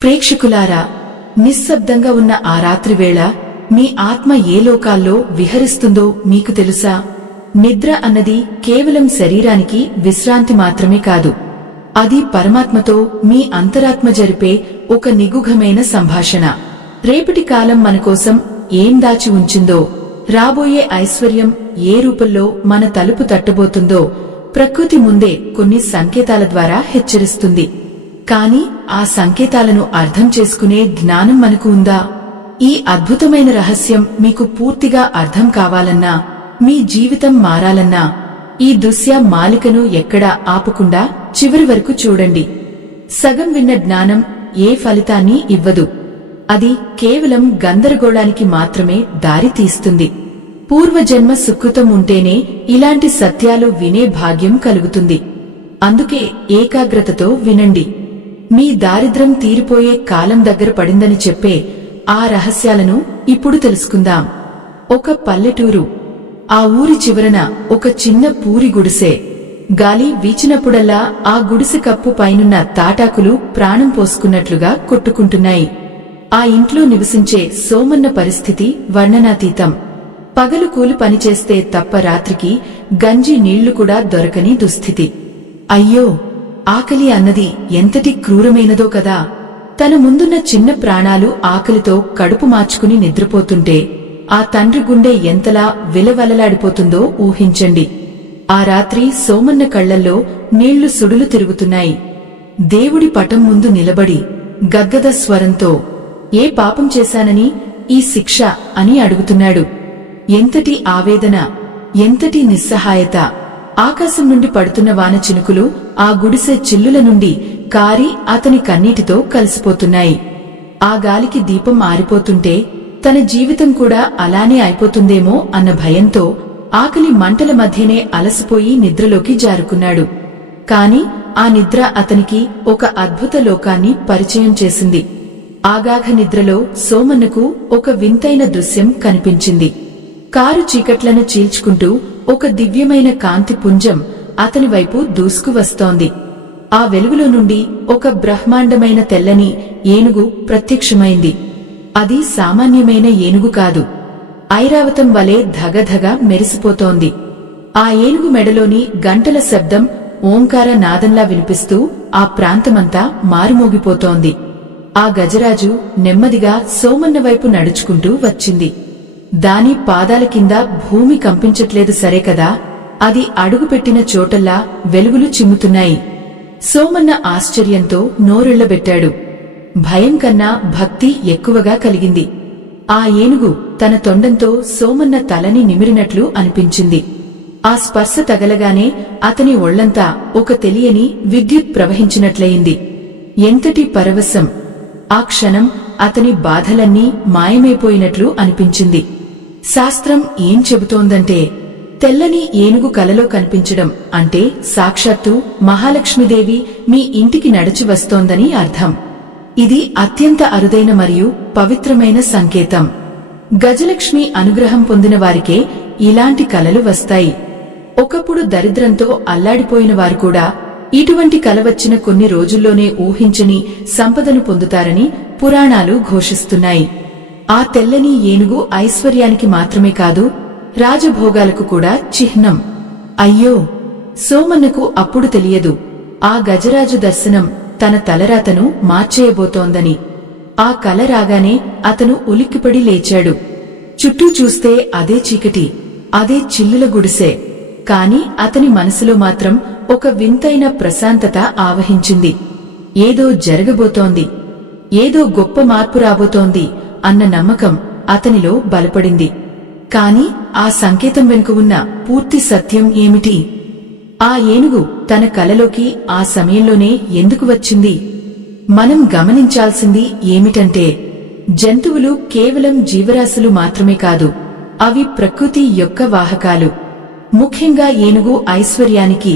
ప్రేక్షకులారా, నిశ్శబ్దంగా ఉన్న ఆ రాత్రివేళ మీ ఆత్మ ఏ లోకాల్లో విహరిస్తుందో మీకు తెలుసా? నిద్ర అన్నది కేవలం శరీరానికి విశ్రాంతి మాత్రమే కాదు. అది పరమాత్మతో మీ అంతరాత్మ జరిపే ఒక నిగూఢమైన సంభాషణ. రేపటి కాలం మనకోసం ఏం దాచి ఉంచిందో, రాబోయే ఐశ్వర్యం ఏ రూపంలో మన తలుపు తట్టబోతుందో ప్రకృతి ముందే కొన్ని సంకేతాల ద్వారా హెచ్చరిస్తుంది. కాని ఆ సంకేతాలను అర్థం చేసుకునే జ్ఞానం మనకు ఉందా? ఈ అద్భుతమైన రహస్యం మీకు పూర్తిగా అర్థం కావాలన్నా, మీ జీవితం మారాలన్నా ఈ దృశ్య మాలికను ఎక్కడా ఆపకుండా చివరి వరకు చూడండి. సగం విన్న జ్ఞానం ఏ ఫలితాన్ని ఇవ్వదు. అది కేవలం గందరగోళానికి మాత్రమే దారి తీస్తుంది. పూర్వజన్మ సుకృతం ఉంటేనే ఇలాంటి సత్యాలు వినే భాగ్యం కలుగుతుంది. అందుకే ఏకాగ్రతతో వినండి. మీ దారిద్ర్యం తీరిపోయే కాలం దగ్గర పడిందని చెప్పే ఆ రహస్యాలను ఇప్పుడు తెలుసుకుందాం. ఒక పల్లెటూరు. ఆ ఊరి చివరన ఒక చిన్న పూరి గుడిసె. గాలి వీచినప్పుడల్లా ఆ గుడిసె కప్పు పైనున్న తాటాకులు ప్రాణం పోసుకున్నట్లుగా కొట్టుకుంటున్నాయి. ఆ ఇంట్లో నివసించే సోమన్న పరిస్థితి వర్ణనాతీతం. పగలు కూలి పనిచేస్తే తప్ప రాత్రికి గంజి నీళ్లు కూడా దొరకని దుస్థితి. అయ్యో, ఆకలి అన్నది ఎంతటి క్రూరమైనదో కదా! తన ముందున్న చిన్న ప్రాణాలు ఆకలితో కడుపు మార్చుకుని నిద్రపోతుంటే ఆ తండ్రి గుండె ఎంతలా విలవలలాడిపోతుందో ఊహించండి. ఆ రాత్రి సోమన్న కళ్లల్లో నీళ్లు సుడులు తిరుగుతున్నాయి. దేవుడి పటం ముందు నిలబడి గద్గద స్వరంతో, ఏ పాపం చేశానని ఈ శిక్ష అని అడుగుతున్నాడు. ఎంతటి ఆవేదన, ఎంతటి నిస్సహాయత! ఆకాశం నుండి పడుతున్న వాన చినుకులు ఆ గుడిసె చిల్లుల నుండి కారి అతని కన్నీటితో కలిసిపోతున్నాయి. ఆ గాలికి దీపం ఆరిపోతుంటే తన జీవితం కూడా అలానే అయిపోతుందేమో అన్న భయంతో ఆకలి మంటల మధ్యనే అలసిపోయి నిద్రలోకి జారుకున్నాడు. కాని ఆ నిద్ర అతనికి ఒక అద్భుత లోకాన్ని పరిచయం చేసింది. ఆగాఘ నిద్రలో సోమన్నకు ఒక వింతైన దృశ్యం కనిపించింది. కారు చీకట్లను చీల్చుకుంటూ ఒక దివ్యమైన కాంతి పుంజం అతని వైపు దూసుకువస్తోంది. ఆ వెలుగులో నుండి ఒక బ్రహ్మాండమైన తెల్లని ఏనుగు ప్రత్యక్షమైంది. అది సామాన్యమైన ఏనుగు కాదు. ఐరావతం వలె ధగధగ మెరిసిపోతోంది. ఆ ఏనుగు మెడలోని గంటల శబ్దం ఓంకార నాదంలా వినిపిస్తూ ఆ ప్రాంతమంతా మారుమోగిపోతోంది. ఆ గజరాజు నెమ్మదిగా సోమన్న వైపు నడుచుకుంటూ వచ్చింది. దాని పాదాల కింద భూమి కంపించట్లేదు సరే కదా, అది అడుగుపెట్టిన చోటల్లా వెలుగులు చిమ్ముతున్నాయి. సోమన్న ఆశ్చర్యంతో నోరెళ్లబెట్టాడు. భయం కన్నా భక్తి ఎక్కువగా కలిగింది. ఆ ఏనుగు తన తొండంతో సోమన్న తలని నిమిరినట్లు అనిపించింది. ఆ స్పర్శ తగలగానే అతని ఒళ్లంతా ఒక తెలియని విద్యుత్ ప్రవహించినట్లయింది. ఎంతటి పరవశం! ఆ క్షణం అతని బాధలన్నీ మాయమైపోయినట్లు అనిపించింది. శాస్త్రం ఏం చెబుతోందంటే, తెల్లని ఏనుగు కలలో కనిపించడం అంటే సాక్షాత్తు మహాలక్ష్మీదేవి మీ ఇంటికి నడిచి వస్తోందని అర్థం. ఇది అత్యంత అరుదైన మరియు పవిత్రమైన సంకేతం. గజలక్ష్మి అనుగ్రహం పొందిన వారికే ఇలాంటి కలలు వస్తాయి. ఒకప్పుడు దరిద్రంతో అల్లాడిపోయిన వారు కూడా ఇటువంటి కల వచ్చిన కొన్ని రోజుల్లోనే ఊహించని సంపదను పొందుతారని పురాణాలు ఘోషిస్తున్నాయి. ఆ తెల్లని ఏనుగు ఐశ్వర్యానికి మాత్రమే కాదు, రాజభోగాలకు కూడా చిహ్నం. అయ్యో, సోమన్నకు అప్పుడు తెలియదు ఆ గజరాజు దర్శనం తన తలరాతను మార్చేయబోతోందని. ఆ కల రాగానే అతను ఉలిక్కిపడి లేచాడు. చుట్టూ చూస్తే అదే చీకటి, అదే చిల్లుల గుడిసె. కాని అతని మనసులో మాత్రం ఒక వింతైన ప్రశాంతత ఆవహించింది. ఏదో జరగబోతోంది, ఏదో గొప్ప మార్పు రాబోతోంది అన్న నమ్మకం అతనిలో బలపడింది. కాని ఆ సంకేతం వెనుక ఉన్న పూర్తి సత్యం ఏమిటి? ఆ ఏనుగు తన కలలోకి ఆ సమయంలోనే ఎందుకు వచ్చింది? మనం గమనించాల్సింది ఏమిటంటే, జంతువులు కేవలం జీవరాశులు మాత్రమే కాదు, అవి ప్రకృతి యొక్క వాహకాలు. ముఖ్యంగా ఏనుగు ఐశ్వర్యానికి,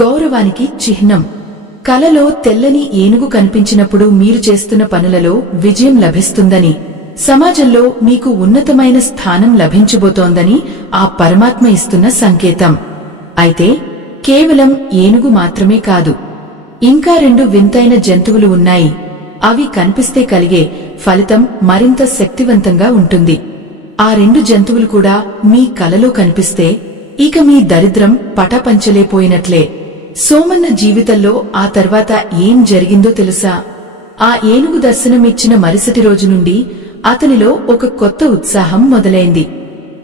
గౌరవానికి చిహ్నం. కలలో తెల్లని ఏనుగు కనిపించినప్పుడు మీరు చేస్తున్న పనులలో విజయం లభిస్తుందని, సమాజంలో మీకు ఉన్నతమైన స్థానం లభించబోతోందని ఆ పరమాత్మ ఇస్తున్న సంకేతం. అయితే కేవలం ఏనుగు మాత్రమే కాదు, ఇంకా రెండు వింతైన జంతువులు ఉన్నాయి. అవి కనిపిస్తే కలిగే ఫలితం మరింత శక్తివంతంగా ఉంటుంది. ఆ 2 జంతువులు కూడా మీ కలలో కనిపిస్తే ఇక మీ దరిద్రం పటాపంచలేపోయినట్లే. సోమన్న జీవితంలో ఆ తర్వాత ఏం జరిగిందో తెలుసా? ఆ ఏనుగు దర్శనమిచ్చిన మరుసటి రోజు నుండి అతనిలో ఒక కొత్త ఉత్సాహం మొదలైంది.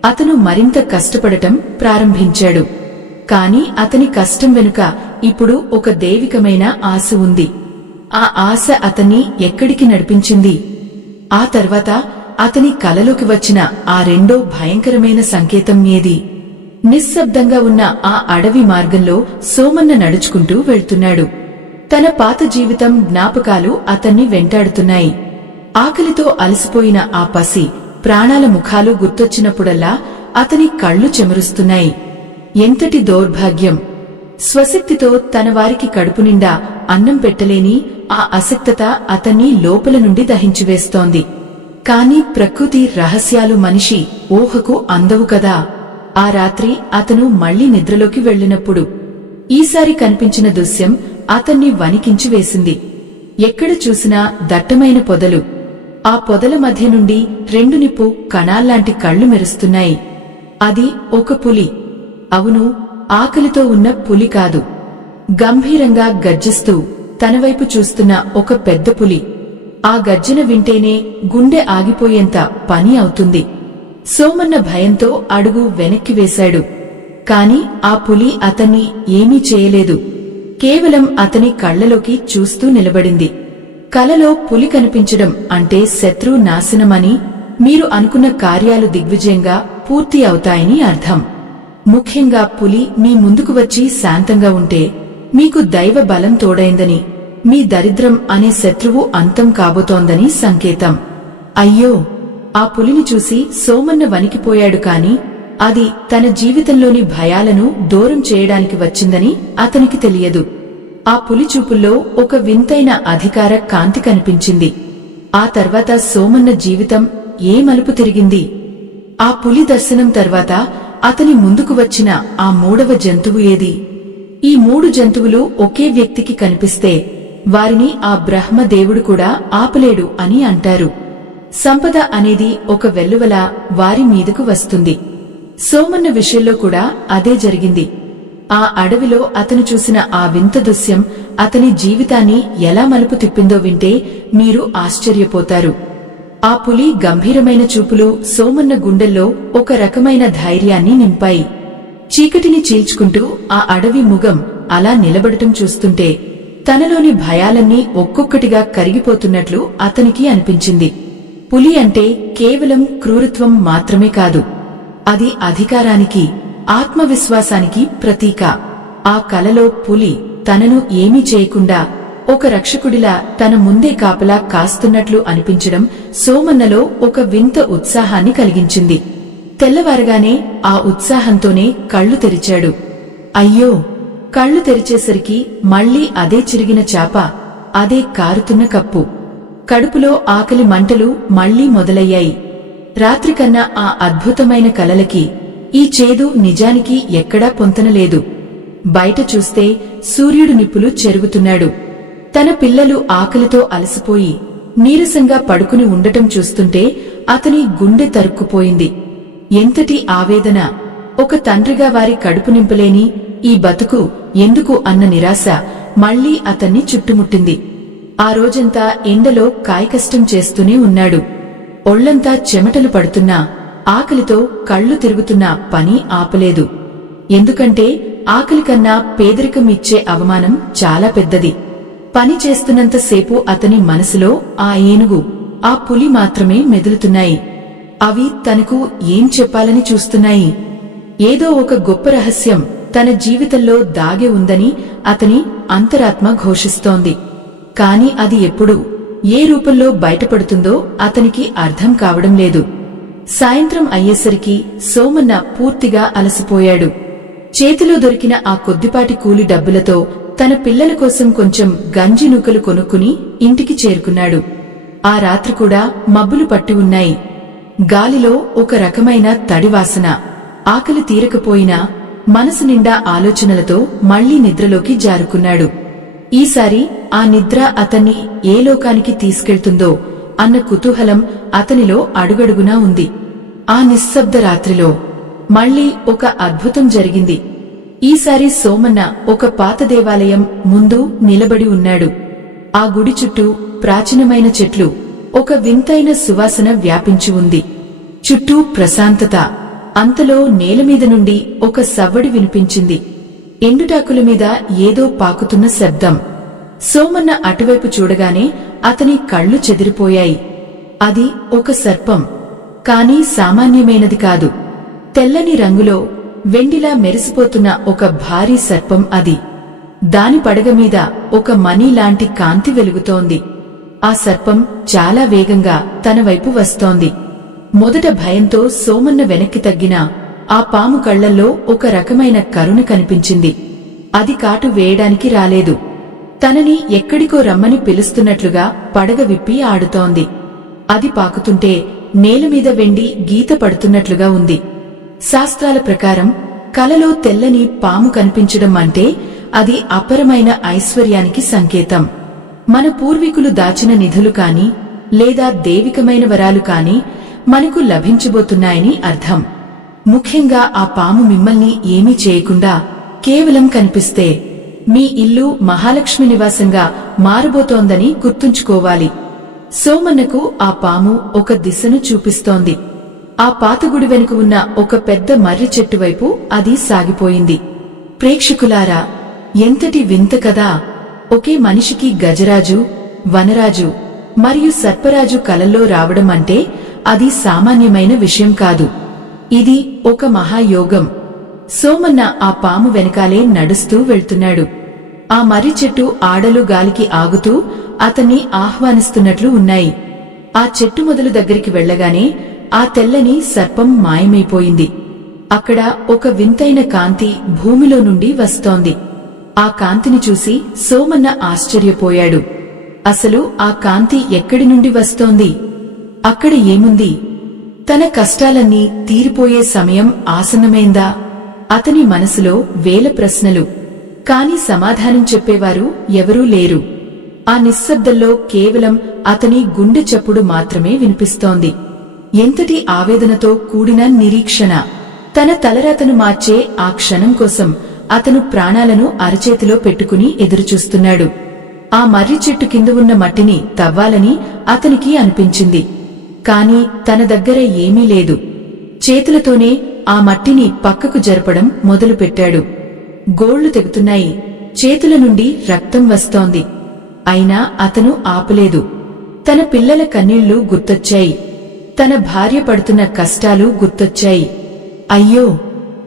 అతను మరింత కష్టపడటం ప్రారంభించాడు. కాని అతని కష్టం వెనుక ఇప్పుడు ఒక దైవికమైన ఆశ ఉంది. ఆ ఆశ అతన్ని ఎక్కడికి నడిపించింది? ఆ తర్వాత అతని కలలోకి వచ్చిన ఆ రెండో భయంకరమైన సంకేతం ఏది? నిశ్శబ్దంగా ఉన్న ఆ అడవి మార్గంలో సోమన్న నడుచుకుంటూ వెళ్తున్నాడు. తన పాత జీవితం జ్ఞాపకాలు అతన్ని వెంటాడుతున్నాయి. ఆకలితో అలసిపోయిన ఆ పసి ప్రాణాల ముఖాలు గుర్తొచ్చినప్పుడల్లా అతని కళ్ళు చెమరుస్తున్నాయి. ఎంతటి దౌర్భాగ్యం! స్వశక్తితో తన వారికి కడుపు నిండా అన్నం పెట్టలేని ఆ అసక్తత అతన్ని లోపల నుండి దహించివేస్తోంది. కాని ప్రకృతి రహస్యాలు మనిషి ఊహకు అందవు కదా. ఆ రాత్రి అతను మళ్లీ నిద్రలోకి వెళ్లినప్పుడు ఈసారి కనిపించిన దృశ్యం అతన్ని వణికించి వేసింది. ఎక్కడ చూసినా దట్టమైన పొదలు. ఆ పొదల మధ్య నుండి 2 నిప్పు కణాల్లాంటి కళ్లు మెరుస్తున్నాయి. అది ఒక పులి. అవును, ఆకలితో ఉన్న పులి కాదు. గంభీరంగా గర్జిస్తూ తనవైపు చూస్తున్న ఒక పెద్ద పులి. ఆ గర్జన వింటేనే గుండె ఆగిపోయేంత పని అవుతుంది. సోమన్న భయంతో అడుగు వెనక్కి వేశాడు. కాని ఆ పులి అతన్ని ఏమీ చేయలేదు. కేవలం అతని కళ్లలోకి చూస్తూ నిలబడింది. కలలో పులి కనిపించడం అంటే శత్రు నాశనమని, మీరు అనుకున్న కార్యాలు దిగ్విజయంగా పూర్తి అవుతాయని అర్థం. ముఖ్యంగా పులి మీ ముందుకు వచ్చి శాంతంగా ఉంటే మీకు దైవ బలం తోడైందని, మీ దరిద్రం అనే శత్రువు అంతం కాబోతోందని సంకేతం. అయ్యో! ఆ పులిని చూసి సోమన్న వణికిపోయాడు. కాని అది తన జీవితంలోని భయాలను దూరం చేయడానికి వచ్చిందని అతనికి తెలియదు. ఆ పులి చూపుల్లో ఒక వింతైన అధికార కాంతి కనిపించింది. ఆ తర్వాత సోమన్న జీవితం ఏ మలుపు తిరిగింది? ఆ పులి దర్శనం తర్వాత అతని ముందుకు వచ్చిన ఆ 3వ జంతువు ఏది? ఈ 3 జంతువులు ఒకే వ్యక్తికి కనిపిస్తే వారిని ఆ బ్రహ్మదేవుడు కూడా ఆపలేడు అని అంటారు. సంపద అనేది ఒక వెల్లువలా వారి మీదకు వస్తుంది. సోమన్న విషయంలో కూడా అదే జరిగింది. ఆ అడవిలో అతను చూసిన ఆ వింత దృశ్యం అతని జీవితాన్ని ఎలా మలుపు తిప్పిందో వింటే మీరు ఆశ్చర్యపోతారు. ఆ పులి గంభీరమైన చూపులు సోమన్న గుండెల్లో ఒక రకమైన ధైర్యాన్ని నింపాయి. చీకటిని చీల్చుకుంటూ ఆ అడవి ముగం అలా నిలబడటం చూస్తుంటే తనలోని భయాలన్నీ ఒక్కొక్కటిగా కరిగిపోతున్నట్లు అతనికి అనిపించింది. పులి అంటే కేవలం క్రూరత్వం మాత్రమే కాదు, అది అధికారానికి, ఆత్మవిశ్వాసానికి ప్రతీక. ఆ కలలో పులి తనను ఏమీ చేయకుండా ఒక రక్షకుడిలా తన ముందే కాపలా కాస్తున్నట్లు అనిపించడం సోమన్నలో ఒక వింత ఉత్సాహాన్ని కలిగించింది. తెల్లవారగానే ఆ ఉత్సాహంతోనే కళ్ళు తెరిచాడు. అయ్యో! కళ్ళు తెరిచేసరికి మళ్లీ అదే చిరిగిన చాప, అదే కారుతున్న కప్పు. కడుపులో ఆకలి మంటలు మళ్లీ మొదలయ్యాయి. రాత్రికన్నా ఆ అద్భుతమైన కలలకి ఈ చేదు నిజానికి ఎక్కడా పొంతనలేదు. బయట చూస్తే సూర్యుడు నిప్పులు చెరుగుతున్నాడు. తన పిల్లలు ఆకలితో అలసిపోయి నీరసంగా పడుకుని ఉండటం చూస్తుంటే అతని గుండె తరుక్కుపోయింది. ఎంతటి ఆవేదన! ఒక తండ్రిగా వారి కడుపు నింపలేని ఈ బతుకు ఎందుకు అన్న నిరాశ మళ్లీ అతన్ని చుట్టుముట్టింది. ఆ రోజంతా ఎండలో కాయకష్టం చేస్తూనే ఉన్నాడు. ఒళ్లంతా చెమటలు పడుతున్నా, ఆకలితో కళ్ళు తిరుగుతున్నా పని ఆపలేదు. ఎందుకంటే ఆకలి కన్నా పేదరికం ఇచ్చే అవమానం చాలా పెద్దది. పని చేస్తున్నంతసేపు అతని మనసులో ఆ ఏనుగు, ఆ పులి మాత్రమే మెదులుతున్నాయి. అవి తనకు ఏం చెప్పాలని చూస్తున్నాయి? ఏదో ఒక గొప్ప రహస్యం తన జీవితంలో దాగే ఉందని అతని అంతరాత్మ ఘోషిస్తోంది. కాని అది ఎప్పుడు, ఏ రూపంలో బయటపడుతుందో అతనికి అర్థం కావడం లేదు. సాయంత్రం అయ్యేసరికి సోమన్న పూర్తిగా అలసిపోయాడు. చేతిలో దొరికిన ఆ కొద్దిపాటి కూలి డబ్బులతో తన పిల్లల కోసం కొంచెం గంజి నూకలు కొనుక్కుని ఇంటికి చేరుకున్నాడు. ఆ రాత్రి కూడా మబ్బులు పట్టి ఉన్నాయి. గాలిలో ఒక రకమైన తడివాసన. ఆకలి తీరకపోయినా మనసు నిండా ఆలోచనలతో మళ్లీ నిద్రలోకి జారుకున్నాడు. ఈసారి ఆ నిద్ర అతన్ని ఏ లోకానికి తీసుకెళ్తుందో అన్న కుతూహలం అతనిలో అడుగడుగునా ఉంది. ఆ నిశ్శబ్ద రాత్రిలో మళ్లీ ఒక అద్భుతం జరిగింది. ఈసారి సోమన్న ఒక పాత దేవాలయం ముందు నిలబడి ఉన్నాడు. ఆ గుడి చుట్టూ ప్రాచీనమైన చెట్లు, ఒక వింతైన సువాసన వ్యాపించి ఉంది. చుట్టూ ప్రశాంతత. అంతలో నేలమీద నుండి ఒక సవ్వడి వినిపించింది. ఎండుటాకుల మీద ఏదో పాకుతున్న శబ్దం. సోమన్న అటువైపు చూడగానే అతని కళ్ళు చెదిరిపోయాయి. అది ఒక సర్పం. కాని సామాన్యమైనది కాదు. తెల్లని రంగులో వెండిలా మెరిసిపోతున్న ఒక భారీ సర్పం అది. దాని పడగ మీద ఒక మణి లాంటి కాంతి వెలుగుతోంది. ఆ సర్పం చాలా వేగంగా తన వైపు వస్తోంది. మొదట భయంతో సోమన్న వెనక్కి తగ్గినా ఆ పాము కళ్లల్లో ఒక రకమైన కరుణ కనిపించింది. అది కాటు వేయడానికి రాలేదు. తనని ఎక్కడికో రమ్మని పిలుస్తున్నట్లుగా పడగ విప్పి ఆడుతోంది. అది పాకుతుంటే నేలమీద వెండి గీత పడుతున్నట్లుగా ఉంది. శాస్త్రాల ప్రకారం కలలో తెల్లని పాము కనిపించడం అంటే అది అపరమైన ఐశ్వర్యానికి సంకేతం. మన పూర్వీకులు దాచిన నిధులు కాని లేదా దైవికమైన వరాలు కాని మనకు లభించబోతున్నాయని అర్థం. ముఖ్యంగా ఆ పాము మిమ్మల్ని ఏమీ చేయకుండా కేవలం కనిపిస్తే మీ ఇల్లు మహాలక్ష్మి నివాసంగా మారబోతోందని గుర్తుంచుకోవాలి. సోమన్నకు ఆ పాము ఒక దిశను చూపిస్తోంది. ఆ పాతగుడి వెనుక ఉన్న ఒక పెద్ద మర్రి చెట్టు వైపు అది సాగిపోయింది. ప్రేక్షకులారా, ఎంతటి వింత కదా! ఒకే మనిషికి గజరాజు, వనరాజు మరియు సర్పరాజు కలల్లో రావడం అంటే అది సామాన్యమైన విషయం కాదు. ఇది ఒక మహాయోగం. సోమన్న ఆ పాము వెనకాలే నడుస్తూ వెళ్తున్నాడు. ఆ మర్రి చెట్టు ఆడలు గాలికి ఆగుతూ అతన్ని ఆహ్వానిస్తున్నట్లు ఉన్నాయి. ఆ చెట్టు మొదలు దగ్గరికి వెళ్లగానే ఆ తెల్లని సర్పం మాయమైపోయింది. అక్కడ ఒక వింతైన కాంతి భూమిలో నుండి వస్తోంది. ఆ కాంతిని చూసి సోమన్న ఆశ్చర్యపోయాడు. అసలు ఆ కాంతి ఎక్కడి నుండి వస్తోంది? అక్కడ ఏముంది? తన కష్టాలన్నీ తీరిపోయే సమయం ఆసన్నమైందా? అతని మనసులో వేల ప్రశ్నలు. కాని సమాధానం చెప్పేవారు ఎవరూ లేరు. ఆ నిశ్శబ్దంలో కేవలం అతని గుండె చప్పుడు మాత్రమే వినిపిస్తోంది. ఎంతటి ఆవేదనతో కూడిన నిరీక్షణ! తన తలరాతను మార్చే ఆ క్షణం కోసం అతను ప్రాణాలను అరచేతిలో పెట్టుకుని ఎదురుచూస్తున్నాడు. ఆ మర్రి చెట్టు కింద ఉన్న మట్టిని తవ్వాలని అతనికి అనిపించింది. కాని తన దగ్గర ఏమీ లేదు. చేతులతోనే ఆ మట్టిని పక్కకు జరపడం మొదలుపెట్టాడు. గోళ్లు తెగుతున్నాయి. చేతుల నుండి రక్తం వస్తోంది. అయినా అతను ఆపలేదు. తన పిల్లల కన్నీళ్లు గుర్తొచ్చాయి. తన భార్య పడుతున్న కష్టాలు గుర్తొచ్చాయి. అయ్యో!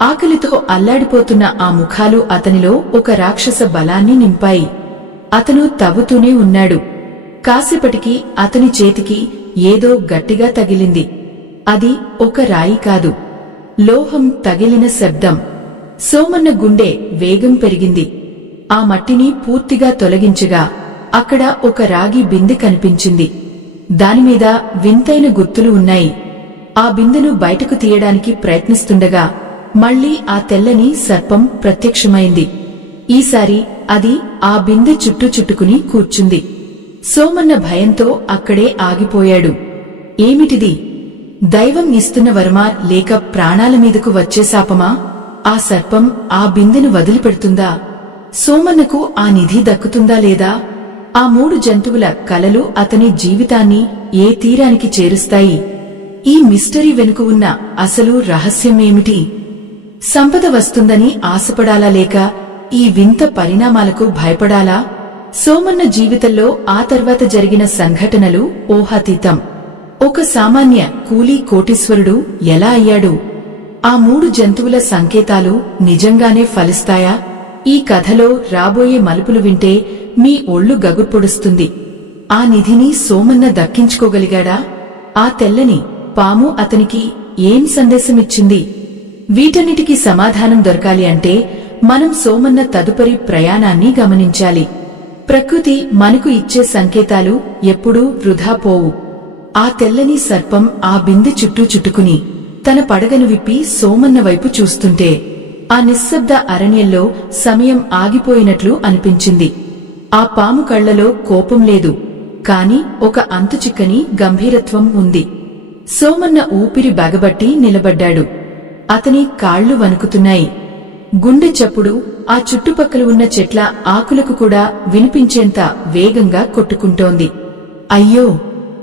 ఆకలితో అల్లాడిపోతున్న ఆ ముఖాలు అతనిలో ఒక రాక్షస బలాన్ని నింపాయి. అతను తవ్వుతూనే ఉన్నాడు. కాసేపటికి అతని చేతికి ఏదో గట్టిగా తగిలింది. అది ఒక రాయి కాదు, లోహం తగిలిన శబ్దం. సోమన్న గుండె వేగం పెరిగింది. ఆ మట్టిని పూర్తిగా తొలగించగా అక్కడ ఒక రాగి బిందె కనిపించింది. దానిమీద వింతైన గుర్తులు ఉన్నాయి. ఆ బిందెను బయటకు తీయడానికి ప్రయత్నిస్తుండగా మళ్లీ ఆ తెల్లని సర్పం ప్రత్యక్షమైంది. ఈసారి అది ఆ బిందె చుట్టూ చుట్టుకుని కూర్చుంది. సోమన్న భయంతో అక్కడే ఆగిపోయాడు. ఏమిటిది? దైవం ఇస్తున్న వరమా లేక ప్రాణాల మీదకు వచ్చే శాపమా? ఆ సర్పం ఆ బిందెను వదిలిపెడుతుందా? సోమన్నకు ఆ నిధి దక్కుతుందా లేదా? ఆ 3 జంతువుల కలలు అతని జీవితాన్ని ఏ తీరానికి చేరుస్తాయి? ఈ మిస్టరీ వెనుక ఉన్న అసలు రహస్యమేమిటి? సంపద వస్తుందని ఆశపడాలా లేక ఈ వింత పరిణామాలకు భయపడాలా? సోమన్న జీవితంలో ఆ తర్వాత జరిగిన సంఘటనలు ఊహాతీతం. ఒక సామాన్య కూలీ కోటీశ్వరుడు ఎలా అయ్యాడు? ఆ 3 జంతువుల సంకేతాలు నిజంగానే ఫలిస్తాయా? ఈ కథలో రాబోయే మలుపులు వింటే మీ ఒళ్ళు గగుర్పొడుస్తుంది. ఆ నిధిని సోమన్న దక్కించుకోగలిగాడా? ఆ తెల్లని పాము అతనికి ఏం సందేశమిచ్చింది? వీటన్నిటికీ సమాధానం దొరకాలి అంటే మనం సోమన్న తదుపరి ప్రయాణాన్ని గమనించాలి. ప్రకృతి మనకు ఇచ్చే సంకేతాలు ఎప్పుడూ వృధా పోవు. ఆ తెల్లని సర్పం ఆ బిందె చుట్టూ చుట్టుకుని తన పడగను విప్పి సోమన్న వైపు చూస్తుంటే ఆ నిశ్శబ్ద అరణ్యంలో సమయం ఆగిపోయినట్లు అనిపించింది. ఆ పాము కళ్లలో కోపం లేదు, కాని ఒక అంతుచిక్కని గంభీరత్వం ఉంది. సోమన్న ఊపిరి బగబట్టి నిలబడ్డాడు. అతని కాళ్లు వణుకుతున్నాయి. గుండె చప్పుడు ఆ చుట్టుపక్కల ఉన్న చెట్ల ఆకులకు కూడా వినిపించేంత వేగంగా కొట్టుకుంటోంది. అయ్యో!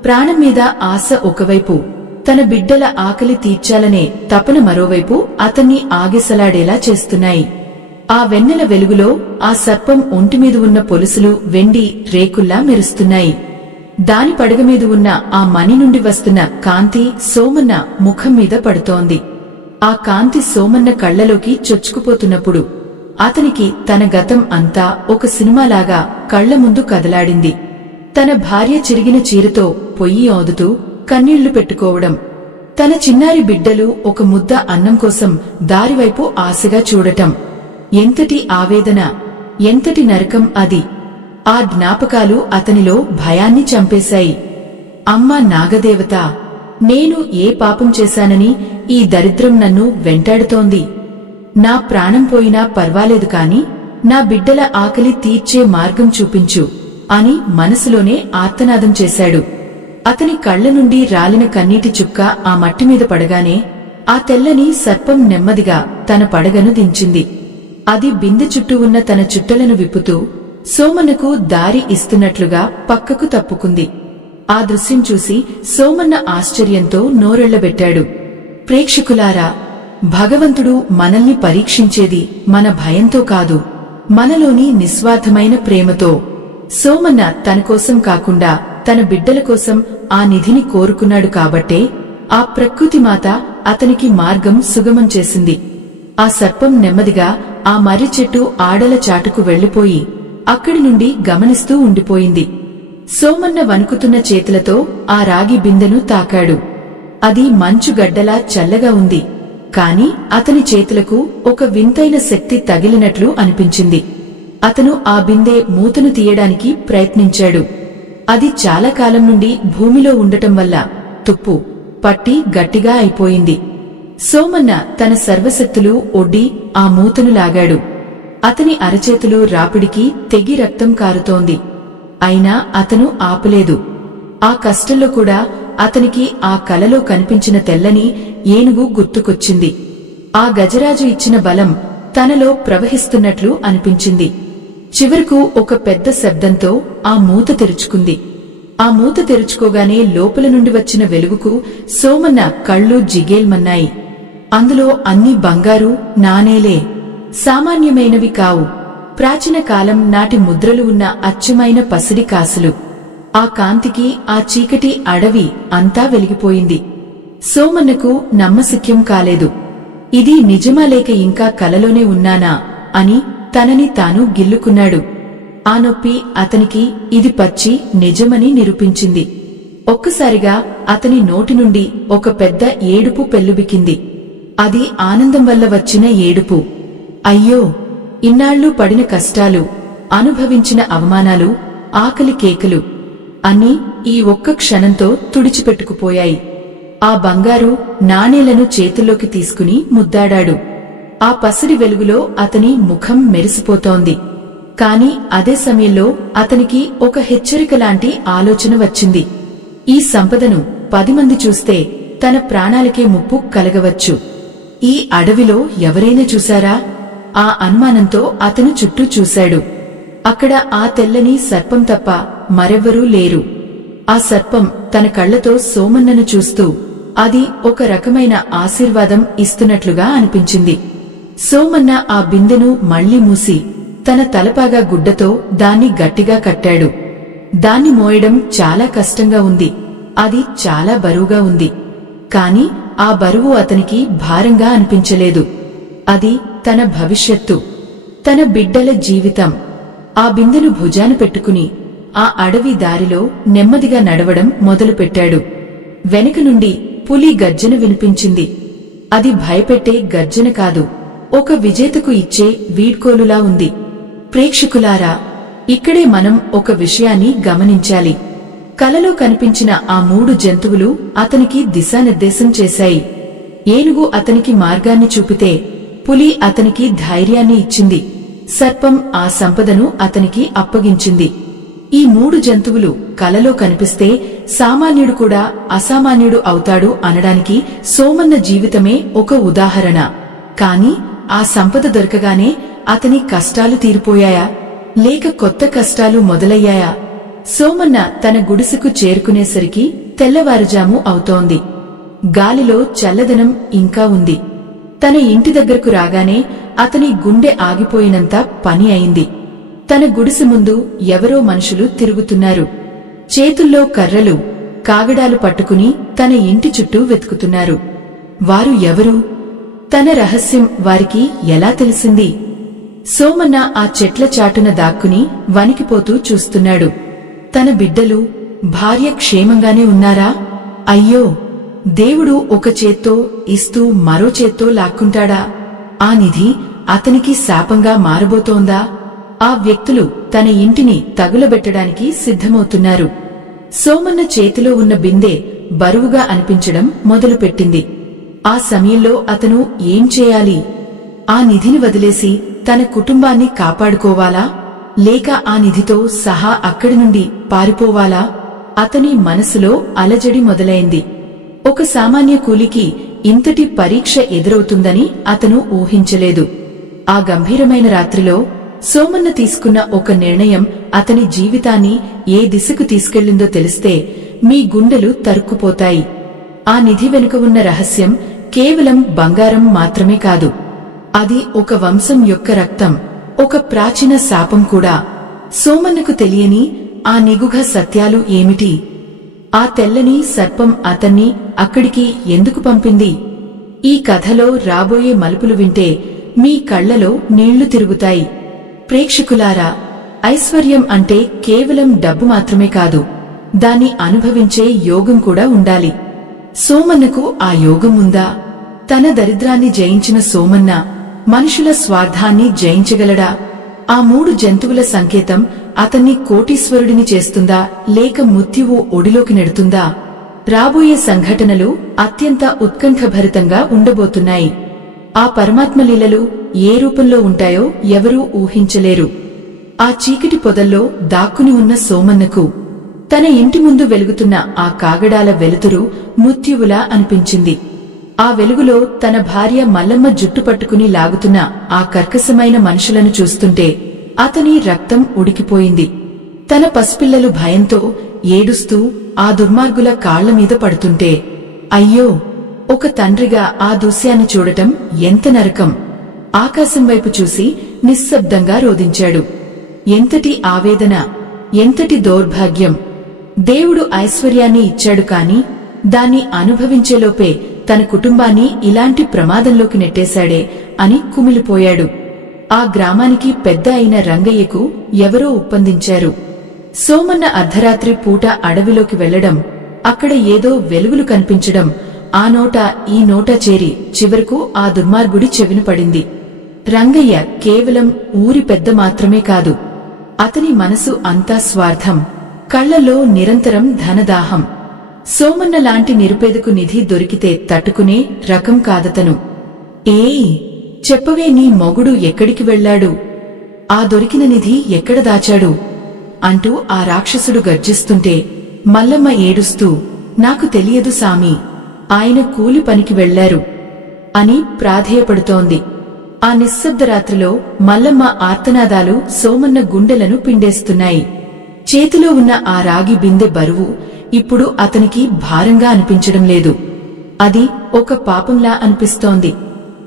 ప్రాణం మీద ఆశ ఒకవైపు, తన బిడ్డల ఆకలి తీర్చాలనే తపన మరోవైపు అతన్ని ఆగిసలాడేలా చేస్తున్నాయి. ఆ వెన్నెల వెలుగులో ఆ సర్పం ఒంటిమీద ఉన్న పొలుసులు వెండి రేకుల్లా మెరుస్తున్నాయి. దాని పడగమీద ఉన్న ఆ మణి నుండి వస్తున్న కాంతి సోమన్న ముఖం మీద పడుతోంది. ఆ కాంతి సోమన్న కళ్లలోకి చొచ్చుకుపోతున్నప్పుడు అతనికి తన గతం అంతా ఒక సినిమాలాగా కళ్ల ముందు కదలాడింది. తన భార్య చిరిగిన చీరతో పొయ్యి ఓదుతూ కన్నీళ్లు పెట్టుకోవడం, తన చిన్నారి బిడ్డలు ఒక ముద్ద అన్నం కోసం దారివైపు ఆశగా చూడటం. ఎంతటి ఆవేదన, ఎంతటి నరకం అది! ఆ జ్ఞాపకాలు అతనిలో భయాన్ని చంపేశాయి. అమ్మా నాగదేవత, నేను ఏ పాపం చేశానని ఈ దరిద్రం నన్ను వెంటాడుతోంది? నా ప్రాణం పోయినా పర్వాలేదు కాని నా బిడ్డల ఆకలి తీర్చే మార్గం చూపించు అని మనసులోనే ఆర్తనాదం చేశాడు. అతని కళ్ల నుండి రాలిన కన్నీటి చుక్క ఆ మట్టిమీద పడగానే ఆ తెల్లని సర్పం నెమ్మదిగా తన పడగను దించింది. అది బిందె చుట్టూ ఉన్న తన చుట్టలను విప్పుతూ సోమన్నకు దారి ఇస్తున్నట్లుగా పక్కకు తప్పుకుంది. ఆ దృశ్యం చూసి సోమన్న ఆశ్చర్యంతో నోరెళ్లబెట్టాడు. ప్రేక్షకులారా, భగవంతుడు మనల్ని పరీక్షించేది మన భయంతో కాదు, మనలోని నిస్వార్థమైన ప్రేమతో. సోమన్న తనకోసం కాకుండా తన బిడ్డల కోసం ఆ నిధిని కోరుకున్నాడు కాబట్టే ఆ ప్రకృతిమాత అతనికి మార్గం సుగమం చేసింది. ఆ సర్పం నెమ్మదిగా ఆ మర్రి చెట్టు ఆడల చాటుకు వెళ్లిపోయి అక్కడి నుండి గమనిస్తూ ఉండిపోయింది. సోమన్న వణుకుతున్న చేతులతో ఆ రాగి బిందెను తాకాడు. అది మంచుగడ్డలా చల్లగా ఉంది, కాని అతని చేతులకు ఒక వింతైన శక్తి తగిలినట్లు అనిపించింది. అతను ఆ బిందె మూతను తీయడానికి ప్రయత్నించాడు. అది చాలా కాలం నుండి భూమిలో ఉండటం వల్ల తుప్పు పట్టి గట్టిగా అయిపోయింది. సోమన్న తన సర్వశక్తులు ఒడ్డి ఆ మూతను లాగాడు. అతని అరచేతులు రాపిడికి తెగి రక్తం కారుతోంది. అయినా అతను ఆపలేదు. ఆ కష్టంలో కూడా అతనికి ఆ కలలో కనిపించిన తెల్లని ఏనుగు గుర్తుకొచ్చింది. ఆ గజరాజు ఇచ్చిన బలం తనలో ప్రవహిస్తున్నట్లు అనిపించింది. చివరకు ఒక పెద్ద శబ్దంతో ఆ మూత తెరుచుకుంది. ఆ మూత తెరుచుకోగానే లోపల నుండి వచ్చిన వెలుగుకు సోమన్న కళ్ళు జిగేల్మన్నాయి. అందులో అన్ని బంగారు నాణేలే, సామాన్యమైనవి కావు. ప్రాచీన కాలం నాటి ముద్రలు ఉన్న అచ్చమైన పసిడి కాసులు. ఆ కాంతికి ఆ చీకటి అడవి అంతా వెలిగిపోయింది. సోమన్నకు నమ్మశక్యం కాలేదు. ఇది నిజమా లేక ఇంకా కలలోనే ఉన్నానా అని తనని తాను గిల్లుకున్నాడు. ఆ నొప్పి అతనికి ఇది పచ్చి నిజమని నిరూపించింది. ఒక్కసారిగా అతని నోటి నుండి ఒక పెద్ద ఏడుపు పెల్లుబికింది. అది ఆనందం వల్ల వచ్చిన ఏడుపు. అయ్యో! ఇన్నాళ్లు పడిన కష్టాలు, అనుభవించిన అవమానాలు, ఆకలి కేకలు అన్నీ ఈ ఒక్క క్షణంతో తుడిచిపెట్టుకుపోయాయి. ఆ బంగారు నాణేలను చేతుల్లోకి తీసుకుని ముద్దాడాడు. ఆ పసిడి వెలుగులో అతని ముఖం మెరిసిపోతోంది. కాని అదే సమయంలో అతనికి ఒక హెచ్చరికలాంటి ఆలోచన వచ్చింది. ఈ సంపదను 10 మంది చూస్తే తన ప్రాణాలకే ముప్పు కలగవచ్చు. ఈ అడవిలో ఎవరైనా చూశారా? ఆ అనుమానంతో అతను చుట్టూ చూశాడు. అక్కడ ఆ తెల్లని సర్పం తప్ప మరెవ్వరూ లేరు. ఆ సర్పం తన కళ్లతో సోమన్నను చూస్తూ అది ఒక రకమైన ఆశీర్వాదం ఇస్తున్నట్లుగా అనిపించింది. సోమన్న ఆ బిందెను మళ్లీ మూసి తన తలపాగా గుడ్డతో దాన్ని గట్టిగా కట్టాడు. దాన్ని మోయడం చాలా కష్టంగా ఉంది. అది చాలా బరువుగా ఉంది. కాని ఆ బరువు అతనికి భారంగా అనిపించలేదు. అది తన భవిష్యత్తు, తన బిడ్డల జీవితం. ఆ బిందెను భుజాన పెట్టుకుని ఆ అడవి దారిలో నెమ్మదిగా నడవడం మొదలుపెట్టాడు. వెనుక నుండి పులి గర్జన వినిపించింది. అది భయపెట్టే గర్జన కాదు, ఒక విజేతకు ఇచ్చే వీడ్కోలులా ఉంది. ప్రేక్షకులారా, ఇక్కడే మనం ఒక విషయాన్ని గమనించాలి. కలలో కనిపించిన ఆ 3 జంతువులు అతనికి దిశానిర్దేశం చేశాయి. ఏనుగు అతనికి మార్గాన్ని చూపితే పులి అతనికి ధైర్యాన్ని ఇచ్చింది. సర్పం ఆ సంపదను అతనికి అప్పగించింది. ఈ 3 జంతువులు కలలో కనిపిస్తే సామాన్యుడు కూడా అసామాన్యుడు అవుతాడు అనడానికి సోమన్న జీవితమే ఒక ఉదాహరణ. కాని ఆ సంపద దొరకగానే అతని కష్టాలు తీరిపోయాయా, లేక కొత్త కష్టాలు మొదలయ్యాయా? సోమన్న తన గుడిసెకు చేరుకునేసరికి తెల్లవారుజాము అవుతోంది. గాలిలో చల్లదనం ఇంకా ఉంది. తన ఇంటి దగ్గరకు రాగానే అతని గుండె ఆగిపోయినంత పని అయింది. తన గుడిసె ముందు ఎవరో మనుషులు తిరుగుతున్నారు. చేతుల్లో కర్రలు, కాగడాలు పట్టుకుని తన ఇంటి చుట్టూ వెతుకుతున్నారు. వారు ఎవరు? తన రహస్యం వారికి ఎలా తెలిసింది? సోమన్న ఆ చెట్ల చాటున దాక్కుని వణికిపోతూ చూస్తున్నాడు. తన బిడ్డలు, భార్య క్షేమంగానే ఉన్నారా? అయ్యో, దేవుడు ఒక చేత్తో ఇస్తూ మరో చేత్తో లాక్కుంటాడా? ఆ నిధి అతనికి శాపంగా మారబోతోందా? ఆ వ్యక్తులు తన ఇంటిని తగులబెట్టడానికి సిద్ధమవుతున్నారు. సోమన్న చేతిలో ఉన్న బిందె బరువుగా అనిపించడం మొదలుపెట్టింది. ఆ సమయంలో అతను ఏం చేయాలి? ఆ నిధిని వదిలేసి తన కుటుంబాన్ని కాపాడుకోవాలా, లేక ఆ నిధితో సహా అక్కడి నుండి పారిపోవాలా? అతని మనసులో అలజడి మొదలైంది. ఒక సామాన్య కూలికి ఇంతటి పరీక్ష ఎదురవుతుందని అతను ఊహించలేదు. ఆ గంభీరమైన రాత్రిలో సోమన్న తీసుకున్న ఒక నిర్ణయం అతని జీవితాన్ని ఏ దిశకు తీసుకెళ్లిందో తెలిస్తే మీ గుండెలు తరుక్కుపోతాయి. ఆ నిధి వెనుక ఉన్న రహస్యం కేవలం బంగారం మాత్రమే కాదు. అది ఒక వంశం యొక్క రక్తం, ఒక ప్రాచీన శాపం కూడా. సోమన్నకు తెలియని ఆ నిగూఢ సత్యాలు ఏమిటి? ఆ తెల్లని సర్పం అతన్ని అక్కడికి ఎందుకు పంపింది? ఈ కథలో రాబోయే మలుపులు వింటే మీ కళ్లలో నీళ్లు తిరుగుతాయి. ప్రేక్షకులారా, ఐశ్వర్యం అంటే కేవలం డబ్బు మాత్రమే కాదు, దాన్ని అనుభవించే యోగం కూడా ఉండాలి. సోమన్నకు ఆ యోగం ఉందా? తన దరిద్రాన్ని జయించిన సోమన్న మనుషుల స్వార్థాన్ని జయించగలడా? ఆ 3 జంతువుల సంకేతం అతన్ని కోటీశ్వరుడిని చేస్తుందా, లేక మృత్యువు ఒడిలోకి నెడుతుందా? రాబోయే సంఘటనలు అత్యంత ఉత్కంఠభరితంగా ఉండబోతున్నాయి. ఆ పరమాత్మ లీలలు ఏ రూపంలో ఉంటాయో ఎవరూ ఊహించలేరు. ఆ చీకటి పొదల్లో దాక్కుని ఉన్న సోమన్నకు తన ఇంటి ముందు వెలుగుతున్న ఆ కాగడాల వెలుతురు మృత్యువులా అనిపించింది. ఆ వెలుగులో తన భార్య మల్లమ్మ జుట్టు పట్టుకుని లాగుతున్న ఆ కర్కశమైన మనుషులను చూస్తుంటే అతని రక్తం ఉడికిపోయింది. తన పసిపిల్లలు భయంతో ఏడుస్తూ ఆ దుర్మార్గుల కాళ్లమీద పడుతుంటే, అయ్యో, ఒక తండ్రిగా ఆ దృశ్యాన్ని చూడటం ఎంత నరకం! ఆకాశం వైపు చూసి నిశ్శబ్దంగా రోదించాడు. ఎంతటి ఆవేదన, ఎంతటి దౌర్భాగ్యం! దేవుడు ఐశ్వర్యాన్ని ఇచ్చాడు కాని దాన్ని అనుభవించేలోపే తన కుటుంబాన్ని ఇలాంటి ప్రమాదంలోకి నెట్టేశాడే అని కుమిలిపోయాడు. ఆ గ్రామానికి పెద్ద అయిన రంగయ్యకు ఎవరో ఒప్పందించారు. సోమన్న అర్ధరాత్రి పూట అడవిలోకి వెళ్లడం, అక్కడ ఏదో వెలుగులు కనిపించడం, ఆ నోట ఈ నోట చేరి చివరకు ఆ దుర్మార్గుడి చెవిన పడింది. రంగయ్య కేవలం ఊరి పెద్ద మాత్రమే కాదు, అతని మనసు అంతా స్వార్థం, కళ్లలో నిరంతరం ధనదాహం. సోమన్న లాంటి నిరుపేదకు నిధి దొరికితే తట్టుకునే రకం కాదతను. ఏయ్, చెప్పవే, నీ మొగుడు ఎక్కడికి వెళ్లాడు? ఆ దొరికిన నిధి ఎక్కడ దాచాడు? అంటూ ఆ రాక్షసుడు గర్జిస్తుంటే మల్లమ్మ ఏడుస్తూ, నాకు తెలియదు సామి, ఆయన కూలి పనికి వెళ్లారు అని ప్రాధేయపడుతోంది. ఆ నిశ్శబ్ద రాత్రిలో మల్లమ్మ ఆర్తనాదాలు సోమన్న గుండెలను పిండేస్తున్నాయి. చేతిలో ఉన్న ఆ రాగి బిందె బరువు ఇప్పుడు అతనికి భారంగా అనిపించడం లేదు. అది ఒక పాపంలా అనిపిస్తోంది.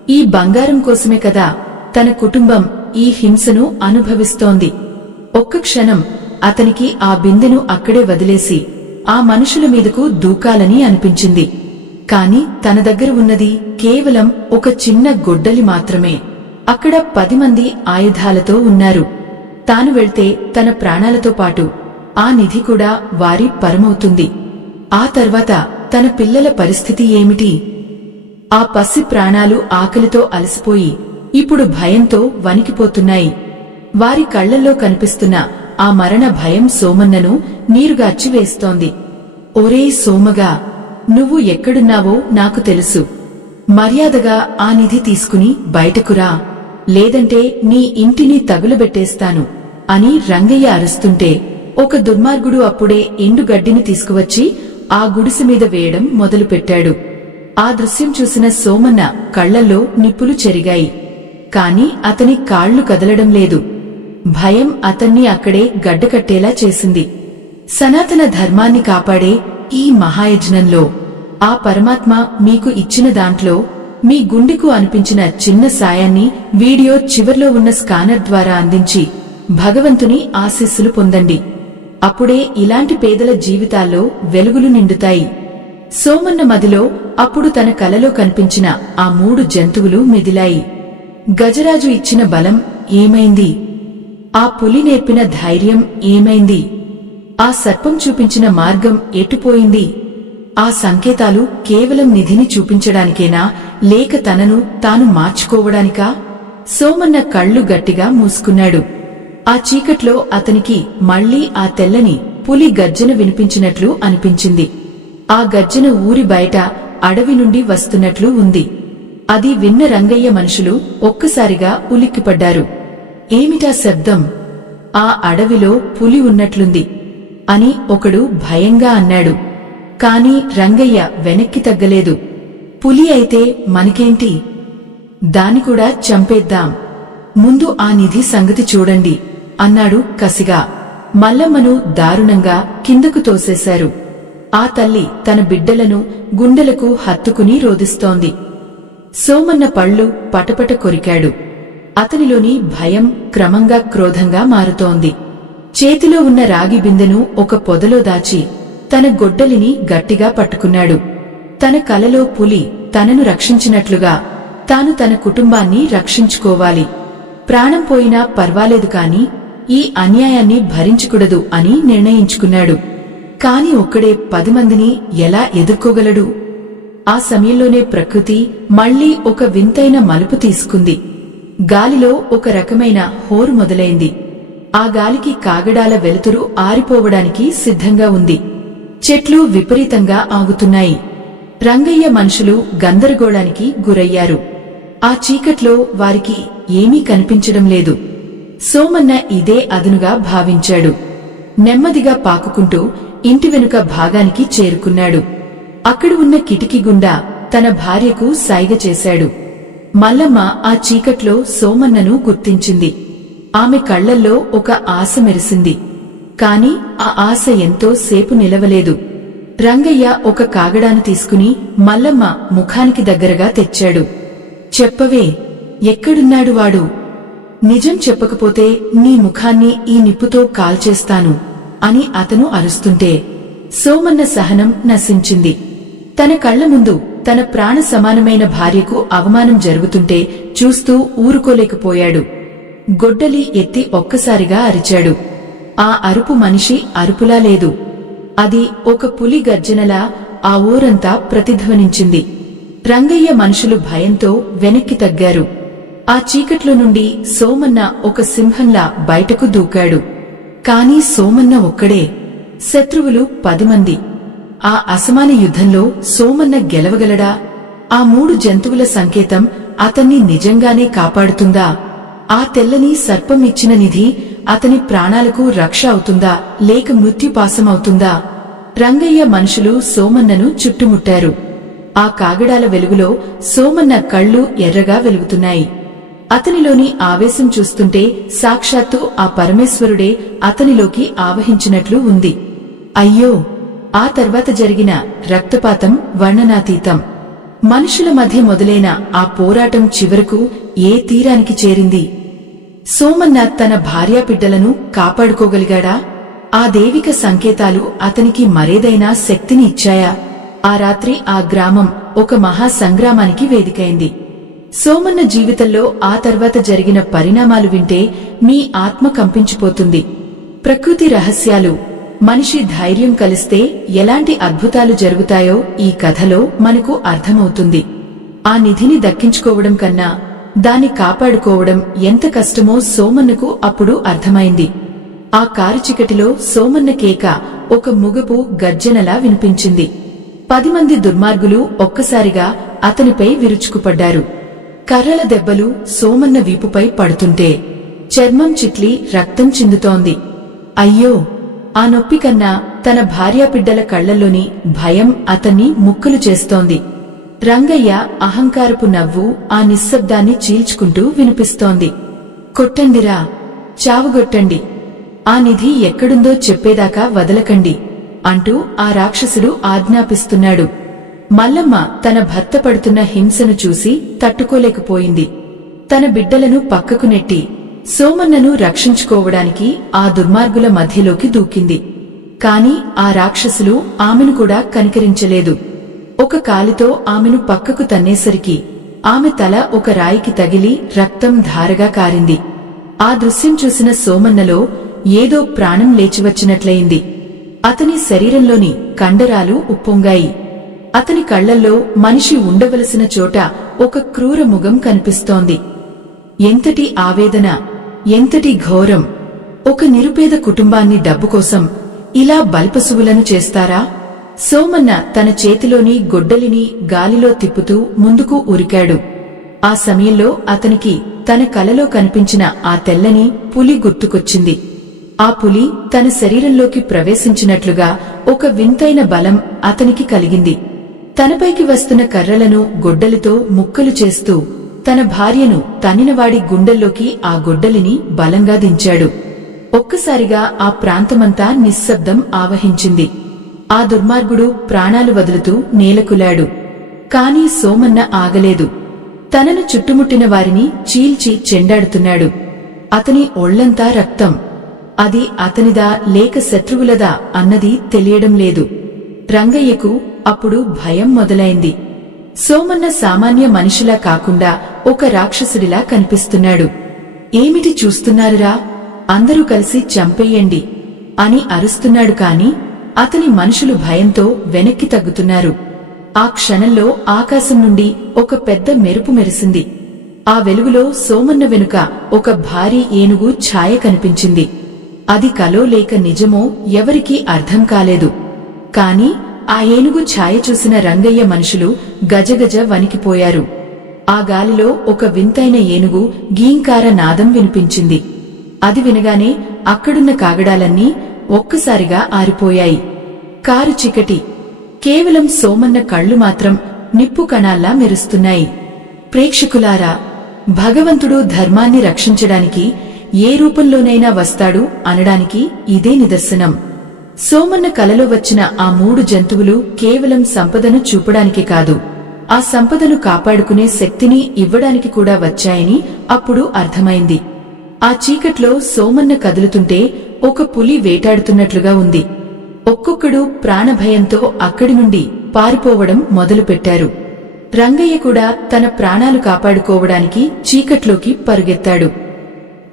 ఈ బంగారం కోసమే కదా తన కుటుంబం ఈ హింసను అనుభవిస్తోంది. ఒక్క క్షణం అతనికి ఆ బిందెను అక్కడే వదిలేసి ఆ మనుషుల మీదకు దూకాలని అనిపించింది. కాని తన దగ్గర ఉన్నది కేవలం ఒక చిన్న గొడ్డలి మాత్రమే. అక్కడ 10 మంది ఆయుధాలతో ఉన్నారు. తాను వెళ్తే తన ప్రాణాలతో పాటు ఆ నిధి కూడా వారి పరమవుతుంది. ఆ తర్వాత తన పిల్లల పరిస్థితి ఏమిటి? ఆ పసి ప్రాణాలు ఆకలితో అలసిపోయి ఇప్పుడు భయంతో వణికిపోతున్నాయి. వారి కళ్లల్లో కనిపిస్తున్న ఆ మరణ భయం సోమన్నను నీరుగార్చి వేస్తోంది. ఒరే సోమగా, నువ్వు ఎక్కడున్నావో నాకు తెలుసు. మర్యాదగా ఆ నిధి తీసుకుని బయటకురా, లేదంటే నీ ఇంటిని తగులబెట్టేస్తాను అని రంగయ్య అరుస్తుంటే ఒక దుర్మార్గుడు అప్పుడే ఎండుగడ్డిని తీసుకువచ్చి ఆ గుడిసె మీద వేయడం మొదలుపెట్టాడు. ఆ దృశ్యం చూసిన సోమన్న కళ్లల్లో నిప్పులు చెరిగాయి. కాని అతని కాళ్లు కదలడం లేదు. భయం అతన్ని అక్కడే గడ్డకట్టేలా చేసింది. సనాతన ధర్మాన్ని కాపాడే ఈ మహాయజ్ఞంలో ఆ పరమాత్మ మీకు ఇచ్చిన దాంట్లో మీ గుండెకు అనిపించిన చిన్న సాయాన్ని వీడియో చివర్లో ఉన్న స్కానర్ ద్వారా అందించి భగవంతుని ఆశీస్సులు పొందండి. అప్పుడే ఇలాంటి పేదల జీవితాల్లో వెలుగులు నిండుతాయి. సోమన్న మదిలో అప్పుడు తన కలలో కనిపించిన ఆ 3 జంతువులు మెదిలాయి. గజరాజు ఇచ్చిన బలం ఏమైంది? ఆ పులి నేర్పిన ధైర్యం ఏమైంది? ఆ సర్పం చూపించిన మార్గం ఎటుపోయింది? ఆ సంకేతాలు కేవలం నిధిని చూపించడానికేనా, లేక తనను తాను మార్చుకోవడానికా? సోమన్న కళ్ళు గట్టిగా మూసుకున్నాడు. ఆ చీకట్లో అతనికి మళ్లీ ఆ తెల్లని పులి గర్జన వినిపించినట్లు అనిపించింది. ఆ గర్జన ఊరి బయట అడవి నుండి వస్తున్నట్లు ఉంది. అది విన్న రంగయ్య మనుషులు ఒక్కసారిగా ఉలిక్కిపడ్డారు. ఏమిటా శబ్దం? ఆ అడవిలో పులి ఉన్నట్లుంది అని ఒకడు భయంగా అన్నాడు. కాని రంగయ్య వెనక్కి తగ్గలేదు. పులి అయితే మనకేంటి? దాని కూడా చంపేద్దాం. ముందు ఆ నిధి సంగతి చూడండి అన్నాడు కసిగా. మల్లమ్మను దారుణంగా కిందకు తోసేశారు. ఆ తల్లి తన బిడ్డలను గుండెలకు హత్తుకుని రోదిస్తోంది. సోమన్న పళ్ళు పటపట కొరికాడు. అతనిలోని భయం క్రమంగా క్రోధంగా మారుతోంది. చేతిలో ఉన్న రాగి బిందెను ఒక పొదలో దాచి తన గొడ్డలిని గట్టిగా పట్టుకున్నాడు. తన కలలో పులి తనను రక్షించినట్లుగా తాను తన కుటుంబాన్ని రక్షించుకోవాలి. ప్రాణం పోయినా పర్వాలేదు కాని ఈ అన్యాయాన్ని భరించకూడదు అని నిర్ణయించుకున్నాడు. కాని ఒక్కడే 10 మందిని ఎలా ఎదుర్కోగలడు? ఆ సమయంలోనే ప్రకృతి మళ్లీ ఒక వింతైన మలుపు తీసుకుంది. గాలిలో ఒక రకమైన హోరు మొదలైంది. ఆ గాలికి కాగడాల వెలుతురు ఆరిపోవడానికి సిద్ధంగా ఉంది. చెట్లు విపరీతంగా ఆగుతున్నాయి. రంగయ్య మనుషులు గందరగోళానికి గురయ్యారు. ఆ చీకట్లో వారికి ఏమీ కనిపించడం లేదు. సోమన్న ఇదే అదునుగా భావించాడు. నెమ్మదిగా పాకుకుంటూ ఇంటి వెనుక భాగానికి చేరుకున్నాడు. అక్కడ ఉన్న కిటికీ గుండా తన భార్యకు సైగ చేశాడు. మల్లమ్మ ఆ చీకట్లో సోమన్నను గుర్తించింది. ఆమె కళ్లల్లో ఒక ఆశ మెరిసింది. కాని ఆ ఆశ ఎంతో సేపు నిలవలేదు. రంగయ్య ఒక కాగడాను తీసుకుని మల్లమ్మ ముఖానికి దగ్గరగా తెచ్చాడు. చెప్పవే, ఎక్కడున్నాడు వాడు? నిజం చెప్పకపోతే నీ ముఖాన్ని ఈ నిప్పుతో కాల్చేస్తాను అని అతను అరుస్తుంటే సోమన్న సహనం నశించింది. తన కళ్ల ముందు తన ప్రాణ సమానమైన భార్యకు అవమానం జరుగుతుంటే చూస్తూ ఊరుకోలేకపోయాడు. గొడ్డలి ఎత్తి ఒక్కసారిగా అరిచాడు. ఆ అరుపు మనిషి అరుపులా లేదు. అది ఒక పులి గర్జనలా ఆ ఊరంతా ప్రతిధ్వనించింది. రంగయ్య మనుషులు భయంతో వెనక్కి తగ్గారు. ఆ చీకట్లో నుండి సోమన్న ఒక సింహంలా బయటకు దూకాడు. కాని సోమన్న ఒక్కడే, శత్రువులు 10 మంది. ఆ అసమాన యుద్ధంలో సోమన్న గెలవగలడా? ఆ 3 జంతువుల సంకేతం అతన్ని నిజంగానే కాపాడుతుందా? ఆ తెల్లని సర్పం ఇచ్చిన నిధి అతని ప్రాణాలకు రక్ష అవుతుందా, లేక మృత్యుపాసమవుతుందా? రంగయ్య మనుషులు సోమన్నను చుట్టుముట్టారు. ఆ కాగడాల వెలుగులో సోమన్న కళ్ళు ఎర్రగా వెలుగుతున్నాయి. అతనిలోని ఆవేశం చూస్తుంటే సాక్షాత్తు ఆ పరమేశ్వరుడే అతనిలోకి ఆవహించినట్లు ఉంది. అయ్యో, ఆ తర్వాత జరిగిన రక్తపాతం వర్ణనాతీతం. మనుషుల మధ్య మొదలైన ఆ పోరాటం చివరకు ఏ తీరానికి చేరింది? సోమన్న తన భార్యాబిడ్డలను కాపాడుకోగలిగాడా? ఆ దైవిక సంకేతాలు అతనికి మరేదైనా శక్తిని ఇచ్చాయా? ఆ రాత్రి ఆ గ్రామం ఒక మహా సంగ్రామానికి వేదికైంది. సోమన్న జీవితంలో ఆ తర్వాత జరిగిన పరిణామాలు వింటే మీ ఆత్మ కంపించిపోతుంది. ప్రకృతి రహస్యాలు, మనిషి ధైర్యం కలిస్తే ఎలాంటి అద్భుతాలు జరుగుతాయో ఈ కథలో మనకు అర్థమవుతుంది. ఆ నిధిని దక్కించుకోవడం కన్నా దాన్ని కాపాడుకోవడం ఎంత కష్టమో సోమన్నకు అప్పుడు అర్థమైంది. ఆ కారు చీకటిలో సోమన్న కేక ఒక ముగపు గర్జనలా వినిపించింది. 10 మంది దుర్మార్గులు ఒక్కసారిగా అతనిపై విరుచుకుపడ్డారు. కర్రల దెబ్బలు సోమన్న వీపుపై పడుతుంటే చర్మం చిట్లి రక్తం చిందుతోంది. అయ్యో! ఆ నొప్పి కన్నా తన భార్యాబిడ్డల కళ్లల్లోని భయం అతన్ని ముక్కలు చేస్తోంది. రంగయ్య అహంకారపు నవ్వు ఆ నిశ్శబ్దాన్ని చీల్చుకుంటూ వినిపిస్తోంది. కొట్టండిరా, చావుగొట్టండి, ఆ నిధి ఎక్కడుందో చెప్పేదాకా వదలకండి అంటూ ఆ రాక్షసుడు ఆజ్ఞాపిస్తున్నాడు. మల్లమ్మ తన భర్త పడుతున్న హింసను చూసి తట్టుకోలేకపోయింది. తన బిడ్డలను పక్కకు నెట్టి సోమన్నను రక్షించుకోవడానికి ఆ దుర్మార్గుల మధ్యలోకి దూకింది. కాని ఆ రాక్షసులు ఆమెను కూడా కనికరించలేదు. ఒక కాలితో ఆమెను పక్కకు తన్నేసరికి ఆమె తల ఒక రాయికి తగిలి రక్తం ధారగా కారింది. ఆ దృశ్యం చూసిన సోమన్నలో ఏదో ప్రాణం లేచివచ్చినట్లయింది. అతని శరీరంలోని కండరాలు ఉప్పొంగాయి. అతని కళ్లల్లో మనిషి ఉండవలసిన చోట ఒక క్రూర ముఖం కనిపిస్తోంది. ఎంతటి ఆవేదన, ఎంతటి ఘోరం! ఒక నిరుపేద కుటుంబాన్ని డబ్బుకోసం ఇలా బల్పశువులను చేస్తారా? సోమన్న తన చేతిలోని గొడ్డలిని గాలిలో తిప్పుతూ ముందుకు ఉరికాడు. ఆ సమయంలో అతనికి తన కలలో కనిపించిన ఆ తెల్లని పులి గుర్తుకొచ్చింది. ఆ పులి తన శరీరంలోకి ప్రవేశించినట్లుగా ఒక వింతైన బలం అతనికి కలిగింది. తనపైకి వస్తున్న కర్రలను గొడ్డలితో ముక్కలు చేస్తూ తన భార్యను తన్నినవాడి గుండెల్లోకి ఆ గొడ్డలిని బలంగా దించాడు. ఒక్కసారిగా ఆ ప్రాంతమంతా నిశ్శబ్దం ఆవహించింది. ఆ దుర్మార్గుడు ప్రాణాలు వదులుతూ నేలకులాడు. కాని సోమన్న ఆగలేదు. తనను చుట్టుముట్టిన వారిని చీల్చి చెండాడుతున్నాడు. అతని ఒళ్లంతా రక్తం. అది అతనిదా లేక శత్రువులదా అన్నది తెలియడం లేదు. రంగయ్యకు అప్పుడు భయం మొదలైంది. సోమన్న సామాన్య మనిషిలా కాకుండా ఒక రాక్షసుడిలా కనిపిస్తున్నాడు. ఏమిటి చూస్తున్నారురా, అందరూ కలిసి చంపేయండి అని అరుస్తున్నాడు. కాని అతని మనుషులు భయంతో వెనక్కి తగ్గుతున్నారు. ఆ క్షణంలో ఆకాశం నుండి ఒక పెద్ద మెరుపు మెరిసింది. ఆ వెలుగులో సోమన్న వెనుక ఒక భారీ ఏనుగు ఛాయ కనిపించింది. అది కలో లేక నిజమో ఎవరికీ అర్థం కాలేదు. కాని ఆ ఏనుగు ఛాయ చూసిన రంగయ్య మనుషులు గజగజ వణికిపోయారు. ఆ గాలిలో ఒక వింతైన ఏనుగు గీంకార నాదం వినిపించింది. అది వినగానే అక్కడున్న కాగడాలన్నీ ఒక్కసారిగా ఆరిపోయాయి. కారు చీకటి. కేవలం సోమన్న కళ్లు మాత్రం నిప్పు కణాల్లా మెరుస్తున్నాయి. ప్రేక్షకులారా, భగవంతుడు ధర్మాన్ని రక్షించడానికి ఏ రూపంలోనైనా వస్తాడు అనడానికి ఇదే నిదర్శనం. సోమన్న కలలో వచ్చిన ఆ 3 జంతువులు కేవలం సంపదను చూపడానికి కాదు, ఆ సంపదను కాపాడుకునే శక్తిని ఇవ్వడానికి కూడా వచ్చాయని అప్పుడు అర్థమైంది. ఆ చీకట్లో సోమన్న కదులుతుంటే ఒక పులి వేటాడుతున్నట్లుగా ఉంది. ఒక్కొక్కడు ప్రాణభయంతో అక్కడి నుండి పారిపోవడం మొదలుపెట్టారు. రంగయ్య కూడా తన ప్రాణాలు కాపాడుకోవడానికి చీకట్లోకి పరుగెత్తాడు.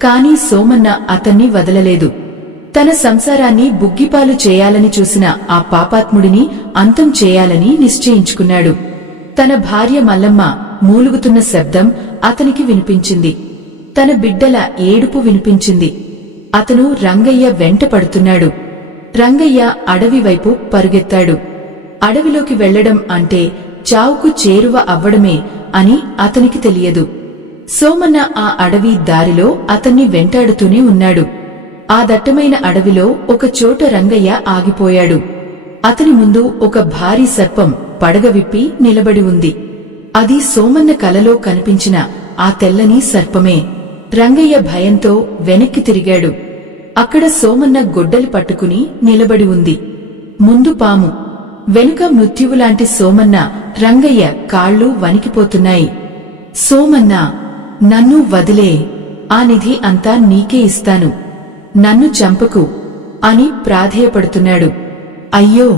కాని సోమన్న అతన్ని వదలలేదు. తన సంసారాన్ని బుగ్గిపాలు చేయాలని చూసిన ఆ పాపాత్ముడిని అంతం చేయాలని నిశ్చయించుకున్నాడు. తన భార్య మల్లమ్మ మూలుగుతున్న శబ్దం అతనికి వినిపించింది. తన బిడ్డల ఏడుపు వినిపించింది. అతను రంగయ్య వెంట పడుతున్నాడు. రంగయ్య అడవి వైపు పరుగెత్తాడు. అడవిలోకి వెళ్లడం అంటే చావుకు చేరువ అవ్వడమే అని అతనికి తెలియదు. సోమన్న ఆ అడవి దారిలో అతన్ని వెంటాడుతూనే ఉన్నాడు. ఆ దట్టమైన అడవిలో ఒక చోట రంగయ్య ఆగిపోయాడు. అతని ముందు ఒక భారీ సర్పం పడగ విప్పి నిలబడి ఉంది. అది సోమన్న కలలో కనిపించిన ఆ తెల్లని సర్పమే. రంగయ్య భయంతో వెనక్కి తిరిగాడు. అక్కడ సోమన్న గొడ్డలి పట్టుకుని నిలబడి ఉంది. ముందు పాము, వెనుక మృత్యువులాంటి సోమన్న. రంగయ్య కాళ్ళు వణికిపోతున్నాయి. సోమన్నా, నన్ను వదిలే, ఆ నిధి అంతా నీకే ఇస్తాను, నన్ను చంపకు అని ప్రాధేయపడుతున్నాడు. అయ్యో,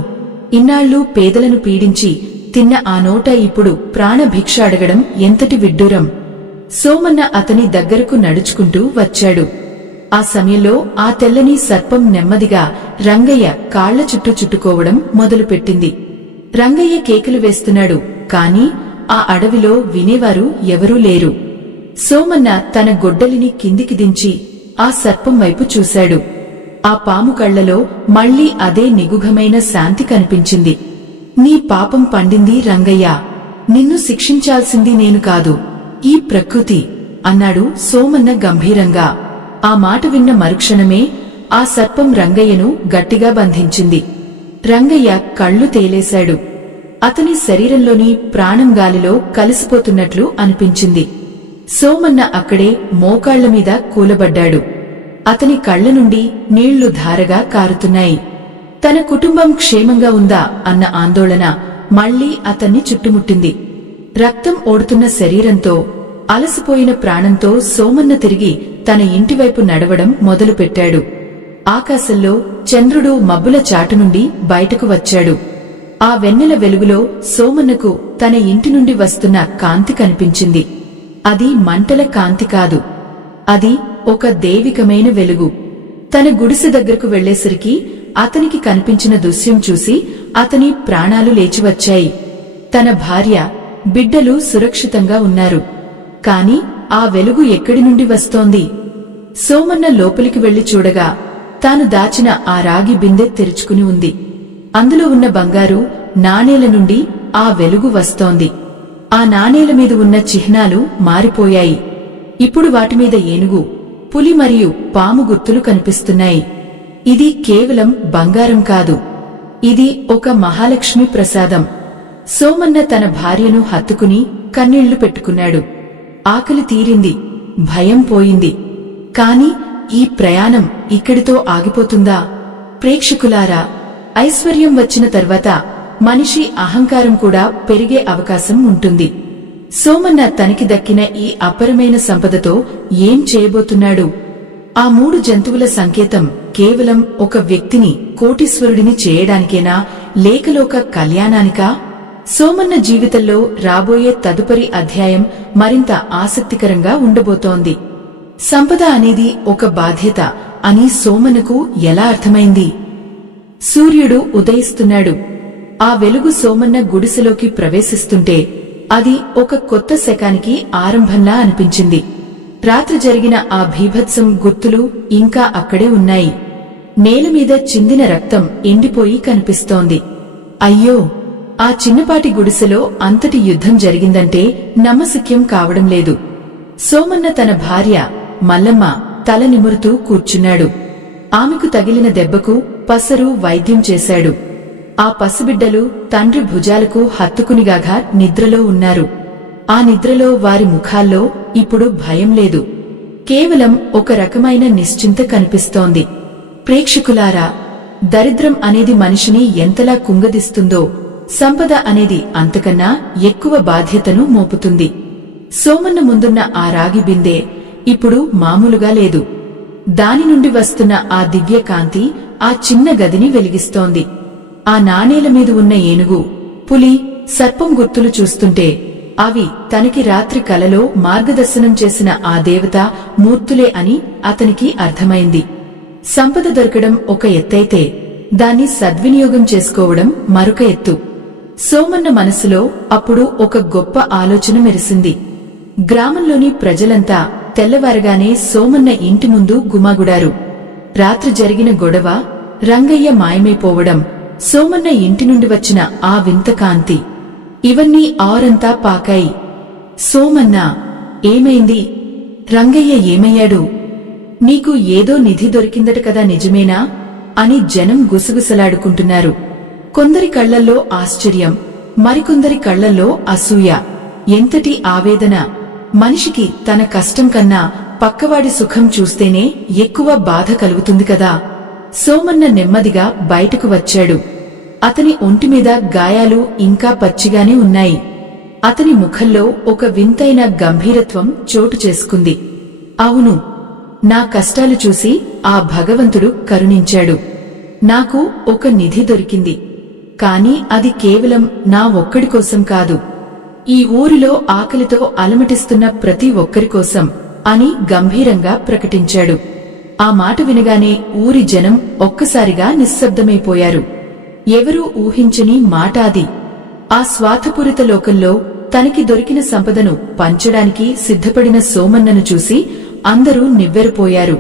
ఇన్నాళ్లు పేదలను పీడించి తిన్న ఆ నోట ఇప్పుడు ప్రాణభిక్ష అడగడం ఎంతటి విడ్డూరం. సోమన్న అతని దగ్గరకు నడుచుకుంటూ వచ్చాడు. ఆ సమయంలో ఆ తెల్లని సర్పం నెమ్మదిగా రంగయ్య కాళ్ల చుట్టూ చుట్టుకోవడం మొదలుపెట్టింది. రంగయ్య కేకలు వేస్తున్నాడు. కాని ఆ అడవిలో వినేవారు ఎవరూ లేరు. సోమన్న తన గొడ్డలిని కిందికి దించి ఆ సర్పం వైపు చూశాడు. ఆ పాము కళ్లలో మళ్లీ అదే నిగుఘమైన శాంతి కనిపించింది. నీ పాపం పండింది రంగయ్య, నిన్ను శిక్షించాల్సింది నేను కాదు, ఈ ప్రకృతి అన్నాడు సోమన్న గంభీరంగా. ఆ మాట విన్న మరుక్షణమే ఆ సర్పం రంగయ్యను గట్టిగా బంధించింది. రంగయ్య కళ్ళు తేలేశాడు. అతని శరీరంలోని ప్రాణం గాలిలో కలిసిపోతున్నట్లు అనిపించింది. సోమన్న అక్కడే మోకాళ్ల మీద కూలబడ్డాడు. అతని కళ్ల నుండి నీళ్లు ధారగా కారుతున్నాయి. తన కుటుంబం క్షేమంగా ఉందా అన్న ఆందోళన మళ్లీ అతన్ని చుట్టుముట్టింది. రక్తం ఓడుతున్న శరీరంతో, అలసిపోయిన ప్రాణంతో సోమన్న తిరిగి తన ఇంటివైపు నడవడం మొదలుపెట్టాడు. ఆకాశంలో చంద్రుడు మబ్బుల చాటు నుండి బయటకు వచ్చాడు. ఆ వెన్నెల వెలుగులో సోమన్నకు తన ఇంటి నుండి వస్తున్న కాంతి కనిపించింది. అది మంటల కాంతి కాదు, అది ఒక దైవికమైన వెలుగు. తన గుడిసె దగ్గరకు వెళ్లేసరికి అతనికి కనిపించిన దృశ్యం చూసి అతని ప్రాణాలు లేచివచ్చాయి. తన భార్య, బిడ్డలు సురక్షితంగా ఉన్నారు. కాని ఆ వెలుగు ఎక్కడి నుండి వస్తోంది? సోమన్న లోపలికి వెళ్లి చూడగా తాను దాచిన ఆ రాగి బిందె తెరుచుకుని ఉంది. అందులో ఉన్న బంగారు నాణేల నుండి ఆ వెలుగు వస్తోంది. ఆ నాణేల మీద ఉన్న చిహ్నాలు మారిపోయాయి. ఇప్పుడు వాటిమీద ఏనుగు, పులి మరియు పాము గుర్తులు కనిపిస్తున్నాయి. ఇది కేవలం బంగారం కాదు, ఇది ఒక మహాలక్ష్మి ప్రసాదం. సోమన్న తన భార్యను హత్తుకుని కన్నీళ్లు పెట్టుకున్నాడు. ఆకలి తీరింది, భయం పోయింది. కాని ఈ ప్రయాణం ఇక్కడితో ఆగిపోతుందా? ప్రేక్షకులారా, ఐశ్వర్యం వచ్చిన తర్వాత మనిషి అహంకారం కూడా పెరిగే అవకాశం ఉంటుంది. సోమన్న తనకి దక్కిన ఈ అపరమైన సంపదతో ఏం చేయబోతున్నాడు? ఆ 3 జంతువుల సంకేతం కేవలం ఒక వ్యక్తిని కోటీశ్వరుడిని చేయడానికేనా, లేకలోక కళ్యాణానికా? సోమన్న జీవితంలో రాబోయే తదుపరి అధ్యాయం మరింత ఆసక్తికరంగా ఉండబోతోంది. సంపద అనేది ఒక బాధ్యత అని సోమన్నకు ఎలా అర్థమైంది? సూర్యుడు ఉదయిస్తున్నాడు. ఆ వెలుగు సోమన్న గుడిసెలోకి ప్రవేశిస్తుంటే అది ఒక కొత్త శకానికి ఆరంభంలా అనిపించింది. రాత్రి జరిగిన ఆ భీభత్సం గుర్తులు ఇంకా అక్కడే ఉన్నాయి. నేలమీద చిందిన రక్తం ఎండిపోయి కనిపిస్తోంది. అయ్యో, ఆ చిన్నపాటి గుడిసెలో అంతటి యుద్ధం జరిగిందంటే నమ్మశక్యం కావడం లేదు. సోమన్న తన భార్య మల్లమ్మ తల నిమురుతూ కూర్చున్నాడు. ఆమెకు తగిలిన దెబ్బకు పసరు వైద్యం చేశాడు. ఆ పసిబిడ్డలు తండ్రి భుజాలకు హత్తుకునిగాగా నిద్రలో ఉన్నారు. ఆ నిద్రలో వారి ముఖాల్లో ఇప్పుడు భయం లేదు, కేవలం ఒక రకమైన నిశ్చింత కనిపిస్తోంది. ప్రేక్షకులారా, దరిద్రం అనేది మనిషిని ఎంతలా కుంగదీస్తుందో, సంపద అనేది అంతకన్నా ఎక్కువ బాధ్యతను మోపుతుంది. సోమన్న ముందున్న ఆ రాగి బిందె ఇప్పుడు మామూలుగా లేదు. దాని నుండి వస్తున్న ఆ దివ్య కాంతి ఆ చిన్న గదిని వెలిగిస్తోంది. ఆ నాణేల మీద ఉన్న ఏనుగు, పులి, సర్పం గుర్తులు చూస్తుంటే అవి తనకి రాత్రి కలలో మార్గదర్శనం చేసిన ఆ దేవతా మూర్తులే అని అతనికి అర్థమైంది. సంపద దొరకడం ఒక ఎత్తైతే దాన్ని సద్వినియోగం చేసుకోవడం మరొక ఎత్తు. సోమన్న మనసులో అప్పుడు ఒక గొప్ప ఆలోచన మెరిసింది. గ్రామంలోని ప్రజలంతా తెల్లవారగానే సోమన్న ఇంటి ముందు గుమిగూడారు. రాత్రి జరిగిన గొడవ, రంగయ్య మాయమైపోవడం, సోమన్న ఇంటి నుండి వచ్చిన ఆ వింత కాంతి, ఇవన్నీ ఆరంతా పాకాయి. సోమన్నా, ఏమైంది? రంగయ్య ఏమయ్యాడు? నీకు ఏదో నిధి దొరికిందట కదా, నిజమేనా అని జనం గుసగుసలాడుకుంటున్నారు. కొందరి కళ్లల్లో ఆశ్చర్యం, మరికొందరి కళ్లల్లో అసూయ. ఎంతటి ఆవేదన! మనిషికి తన కష్టం కన్నా పక్కవాడి సుఖం చూస్తేనే ఎక్కువ బాధ కలుగుతుంది కదా. సోమన్న నెమ్మదిగా బయటకు వచ్చాడు. అతని ఒంటిమీద గాయాలు ఇంకా పచ్చిగానే ఉన్నాయి. అతని ముఖంలో ఒక వింతైన గంభీరత్వం చోటు చేసుకుంది. అవును, నా కష్టాలు చూసి ఆ భగవంతుడు కరుణించాడు. నాకు ఒక నిధి దొరికింది. కాని అది కేవలం నా ఒక్కడి కోసం కాదు, ఈ ఊరిలో ఆకలితో అలమటిస్తున్న ప్రతి ఒక్కరి కోసం అని గంభీరంగా ప్రకటించాడు. ఆ మాట వినగానే ఊరి జనం ఒక్కసారిగా నిశ్శబ్దమైపోయారు. ఎవరూ ఊహించని మాట అది. ఆ స్వార్థపూరిత లోకంలో తనకి దొరికిన సంపదను పంచడానికి సిద్ధపడిన సోమన్నను చూసి అందరూ నివ్వెరపోయారు.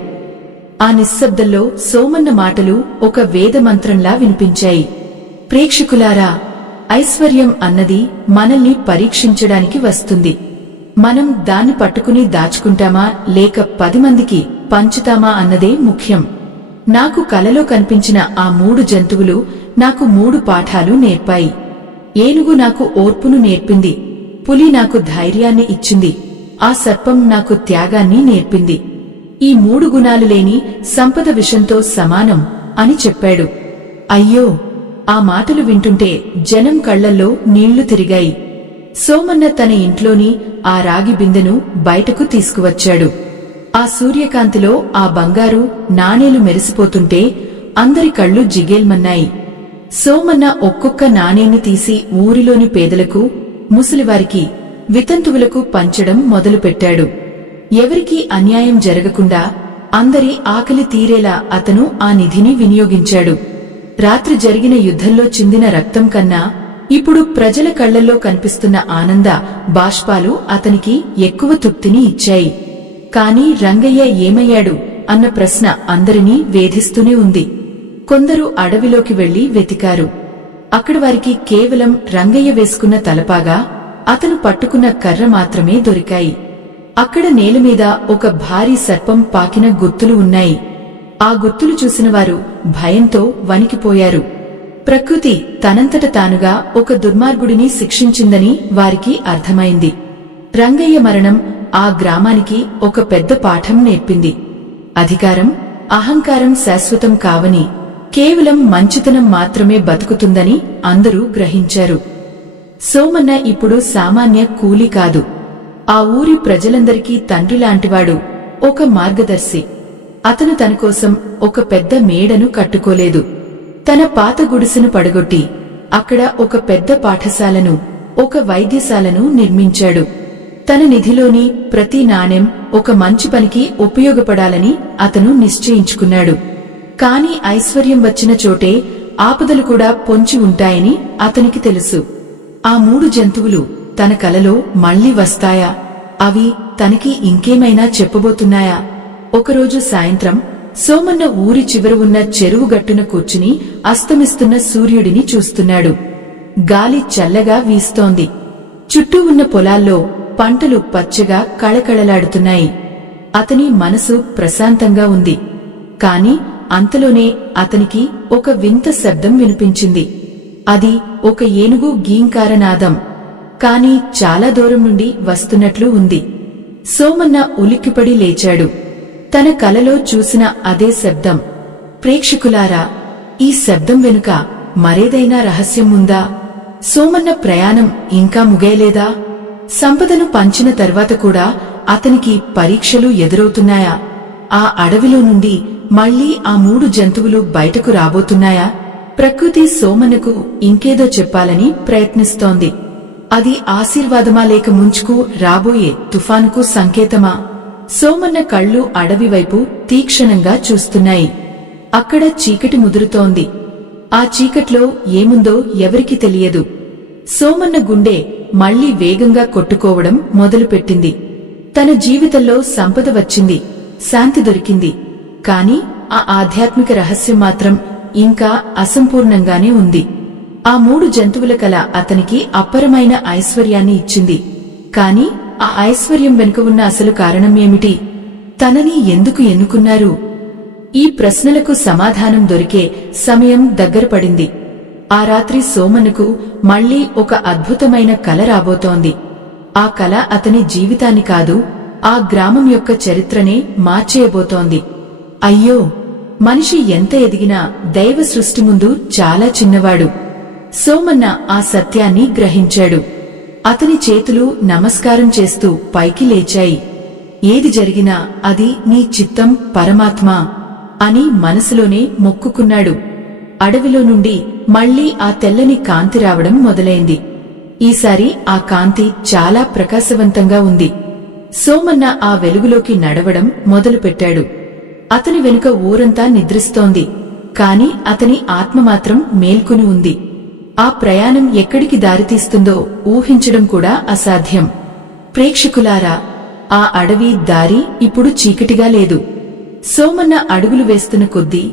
ఆ నిశ్శబ్దంలో సోమన్న మాటలు ఒక వేదమంత్రంలా వినిపించాయి. ప్రేక్షకులారా, ఐశ్వర్యం అన్నది మనల్ని పరీక్షించడానికి వస్తుంది. మనం దాన్ని పట్టుకుని దాచుకుంటామా లేక 10 మందికి పంచుతామా అన్నదే ముఖ్యం. నాకు కలలో కనిపించిన ఆ 3 జంతువులు నాకు 3 పాఠాలు నేర్పాయి. ఏనుగు నాకు ఓర్పును నేర్పింది, పులి నాకు ధైర్యాన్ని ఇచ్చింది, ఆ సర్పం నాకు త్యాగాన్ని నేర్పింది. ఈ 3 గుణాలు లేని సంపద విషంతో సమానం అని చెప్పాడు. అయ్యో, ఆ మాటలు వింటుంటే జనం కళ్లల్లో నీళ్లు తిరిగాయి. సోమన్న తన ఇంట్లోని ఆ రాగి బిందెను బయటకు తీసుకువచ్చాడు. ఆ సూర్యకాంతిలో ఆ బంగారు నాణేలు మెరిసిపోతుంటే అందరి కళ్ళు జిగేల్మన్నాయి. సోమన్న ఒక్కొక్క నాణేన్ని తీసి ఊరిలోని పేదలకు, ముసలివారికి, వితంతువులకు పంచడం మొదలుపెట్టాడు. ఎవరికీ అన్యాయం జరగకుండా అందరి ఆకలి తీరేలా అతను ఆ నిధిని వినియోగించాడు. రాత్రి జరిగిన యుద్ధంలో చిందిన రక్తం కన్నా ఇప్పుడు ప్రజల కళ్లల్లో కనిపిస్తున్న ఆనంద బాష్పాలు అతనికి ఎక్కువ తృప్తిని ఇచ్చాయి. కాని రంగయ్య ఏమయ్యాడు అన్న ప్రశ్న అందరినీ వేధిస్తూనే ఉంది. కొందరు అడవిలోకి వెళ్లి వెతికారు. అక్కడ వారికి కేవలం రంగయ్య వేసుకున్న తలపాగా, అతను పట్టుకున్న కర్ర మాత్రమే దొరికాయి. అక్కడ నేలమీద ఒక భారీ సర్పం పాకిన గుర్తులు ఉన్నాయి. ఆ గుర్తులు చూసినవారు భయంతో వణికిపోయారు. ప్రకృతి తనంతట తానుగా ఒక దుర్మార్గుడిని శిక్షించిందని వారికి అర్థమైంది. రంగయ్య మరణం ఆ గ్రామానికి ఒక పెద్ద పాఠం నేర్పింది. అధికారం, అహంకారం శాశ్వతం కావని, కేవలం మంచితనం మాత్రమే బతుకుతుందని అందరూ గ్రహించారు. సోమన్న ఇప్పుడు సామాన్య కూలి కాదు. ఆ ఊరి ప్రజలందరికీ తండ్రిలాంటివాడు, ఒక మార్గదర్శి. అతను తనకోసం ఒక పెద్ద మేడను కట్టుకోలేదు. తన పాత గుడిసెను పడగొట్టి అక్కడ ఒక పెద్ద పాఠశాలను, ఒక వైద్యశాలను నిర్మించాడు. తన నిధిలోని ప్రతి నాణెం ఒక మంచి పనికి ఉపయోగపడాలని అతను నిశ్చయించుకున్నాడు. కాని ఐశ్వర్యం వచ్చిన చోటే ఆపదలు కూడా పొంచి ఉంటాయని అతనికి తెలుసు. ఆ 3 జంతువులు తన కలలో మళ్లీ వస్తాయా? అవి తనకి ఇంకేమైనా చెప్పబోతున్నాయా? ఒకరోజు సాయంత్రం సోమన్న ఊరి చివర ఉన్న చెరువు గట్టున కూర్చుని అస్తమిస్తున్న సూర్యుడిని చూస్తున్నాడు. గాలి చల్లగా వీస్తోంది. చుట్టూ ఉన్న పొలాల్లో పంటలు పచ్చగా కళకళలాడుతున్నాయి. అతని మనసు ప్రశాంతంగా ఉంది. కాని అంతలోనే అతనికి ఒక వింత శబ్దం వినిపించింది. అది ఒక ఏనుగు గీంకారనాదం. కాని చాలా దూరం నుండి వస్తున్నట్లు ఉంది. సోమన్న ఉలిక్కిపడి లేచాడు. తన కలలో చూసిన అదే శబ్దం. ప్రేక్షకులారా, ఈ శబ్దం వెనుక మరేదైనా రహస్యం ఉందా? సోమన్న ప్రయాణం ఇంకా ముగియలేదా? సంపదను పంచిన తర్వాత కూడా అతనికి పరీక్షలు ఎదురవుతున్నాయా? ఆ అడవిలో నుండి మళ్లీ ఆ 3 జంతువులు బయటకు రాబోతున్నాయా? ప్రకృతి సోమన్నకు ఇంకేదో చెప్పాలని ప్రయత్నిస్తోంది. అది ఆశీర్వాదమా లేక ముంచుకు రాబోయే తుఫానుకు సంకేతమా? సోమన్న కళ్ళు అడవివైపు తీక్షణంగా చూస్తున్నాయి. అక్కడ చీకటి ముదురుతోంది. ఆ చీకట్లో ఏముందో ఎవరికి తెలియదు. సోమన్న గుండె మళ్లీ వేగంగా కొట్టుకోవడం మొదలుపెట్టింది. తన జీవితంలో సంపద వచ్చింది, శాంతి దొరికింది. కాని ఆ ఆధ్యాత్మిక రహస్యం మాత్రం ఇంకా అసంపూర్ణంగానే ఉంది. ఆ 3 జంతువుల కల అతనికి అప్పరమైన ఐశ్వర్యాన్ని ఇచ్చింది. కాని ఆ ఐశ్వర్యం వెనుక ఉన్న అసలు కారణం ఏమిటి? తనని ఎందుకు ఎన్నుకున్నారు? ఈ ప్రశ్నలకు సమాధానం దొరికే సమయం దగ్గర పడింది. ఆ రాత్రి సోమన్నకు మళ్లీ ఒక అద్భుతమైన కల రాబోతోంది. ఆ కల అతని జీవితాన్ని కాదు, ఆ గ్రామం యొక్క చరిత్రనే మార్చేయబోతోంది. అయ్యో, మనిషి ఎంత ఎదిగినా దైవ సృష్టి ముందు చాలా చిన్నవాడు. సోమన్న ఆ సత్యాన్ని గ్రహించాడు. అతని చేతులు నమస్కారం చేస్తూ పైకి లేచాయి. ఏది జరిగినా అది నీ చిత్తం పరమాత్మా అని మనసులోనే మొక్కుకున్నాడు. అడవిలో నుండి మళ్లీ ఆ తెల్లని కాంతి రావడం మొదలైంది. ఈసారి ఆ కాంతి చాలా ప్రకాశవంతంగా ఉంది. సోమన్న ఆ వెలుగులోకి నడవడం మొదలుపెట్టాడు. అతని వెనుక ఊరంతా నిద్రిస్తోంది. కాని అతని ఆత్మ మాత్రం మేల్కొని ఉంది. ఆ ప్రయాణం ఎక్కడికి దారితీస్తుందో ఊహించడం కూడా అసాధ్యం. ప్రేక్షకులారా, ఆ అడవి దారి ఇప్పుడు చీకటిగా లేదు. సోమన్న అడుగులు వేస్తున్న కొద్దీ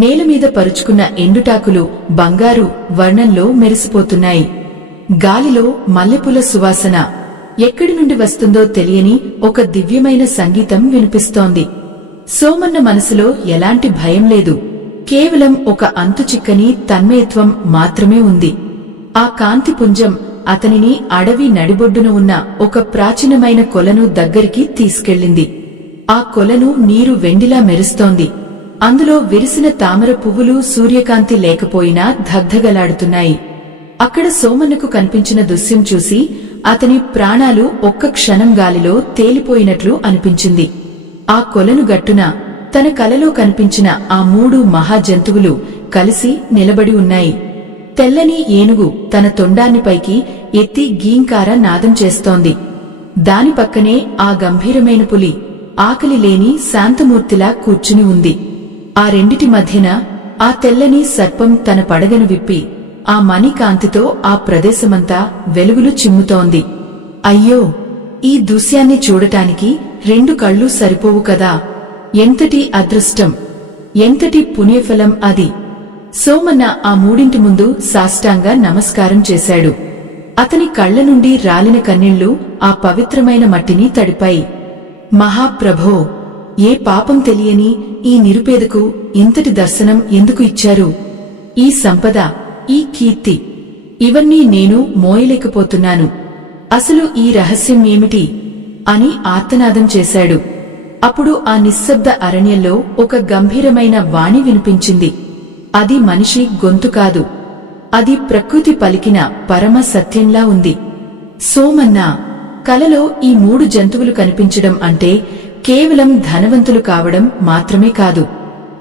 నేలమీద పరుచుకున్న ఎండుటాకులు బంగారు వర్ణంలో మెరిసిపోతున్నాయి. గాలిలో మల్లెపూల సువాసన. ఎక్కడి నుండి వస్తుందో తెలియని ఒక దివ్యమైన సంగీతం వినిపిస్తోంది. సోమన్న మనసులో ఎలాంటి భయం లేదు, కేవలం ఒక అంతుచిక్కని తన్మయత్వం మాత్రమే ఉంది. ఆ కాంతిపుంజం అతనిని అడవి నడిబొడ్డున ఉన్న ఒక ప్రాచీనమైన కొలను దగ్గరికి తీసుకెళ్ళింది. ఆ కొలను నీరు వెండిలా మెరుస్తోంది. అందులో విరిసిన తామర పువ్వులు సూర్యకాంతి లేకపోయినా దగ్ధగలాడుతున్నాయి. అక్కడ సోమన్నకు కనిపించిన దృశ్యం చూసి అతని ప్రాణాలు ఒక్క క్షణం గాలిలో తేలిపోయినట్లు అనిపించింది. ఆ కొలను గట్టున తన కలలో కనిపించిన ఆ 3 మహాజంతువులు కలిసి నిలబడి ఉన్నాయి. తెల్లని ఏనుగు తన తొండాన్ని పైకి ఎత్తి గీంకార నాదం చేస్తోంది. దాని పక్కనే ఆ గంభీరమైన పులి ఆకలి లేని శాంతమూర్తిలా కూర్చుని ఉంది. ఆ రెండిటి మధ్యన ఆ తెల్లని సర్పం తన పడగను విప్పి ఆ మణికాంతితో ఆ ప్రదేశమంతా వెలుగులు చిమ్ముతోంది. అయ్యో, ఈ దృశ్యాన్ని చూడటానికి 2 కళ్ళు సరిపోవు కదా! ఎంతటి అదృష్టం, ఎంతటి పుణ్యఫలం అది! సోమన్న ఆ 3 ముందు సాష్టాంగ నమస్కారం చేశాడు. అతని కళ్ల నుండి రాలిన కన్నీళ్లు ఆ పవిత్రమైన మట్టిని తడిపాయి. మహాప్రభో, ఏ పాపం తెలియని ఈ నిరుపేదకు ఇంతటి దర్శనం ఎందుకు ఇచ్చారు? ఈ సంపద, ఈ కీర్తి, ఇవన్నీ నేను మోయలేకపోతున్నాను. అసలు ఈ రహస్యం ఏమిటి అని ఆర్తనాదం చేశాడు. అప్పుడు ఆ నిశ్శబ్ద అరణ్యంలో ఒక గంభీరమైన వాణి వినిపించింది. అది మనిషి గొంతు కాదు, అది ప్రకృతి పలికిన పరమ సత్యంలా ఉంది. సోమన్నా, కలలో ఈ 3 జంతువులు కనిపించడం అంటే కేవలం ధనవంతులు కావడం మాత్రమే కాదు.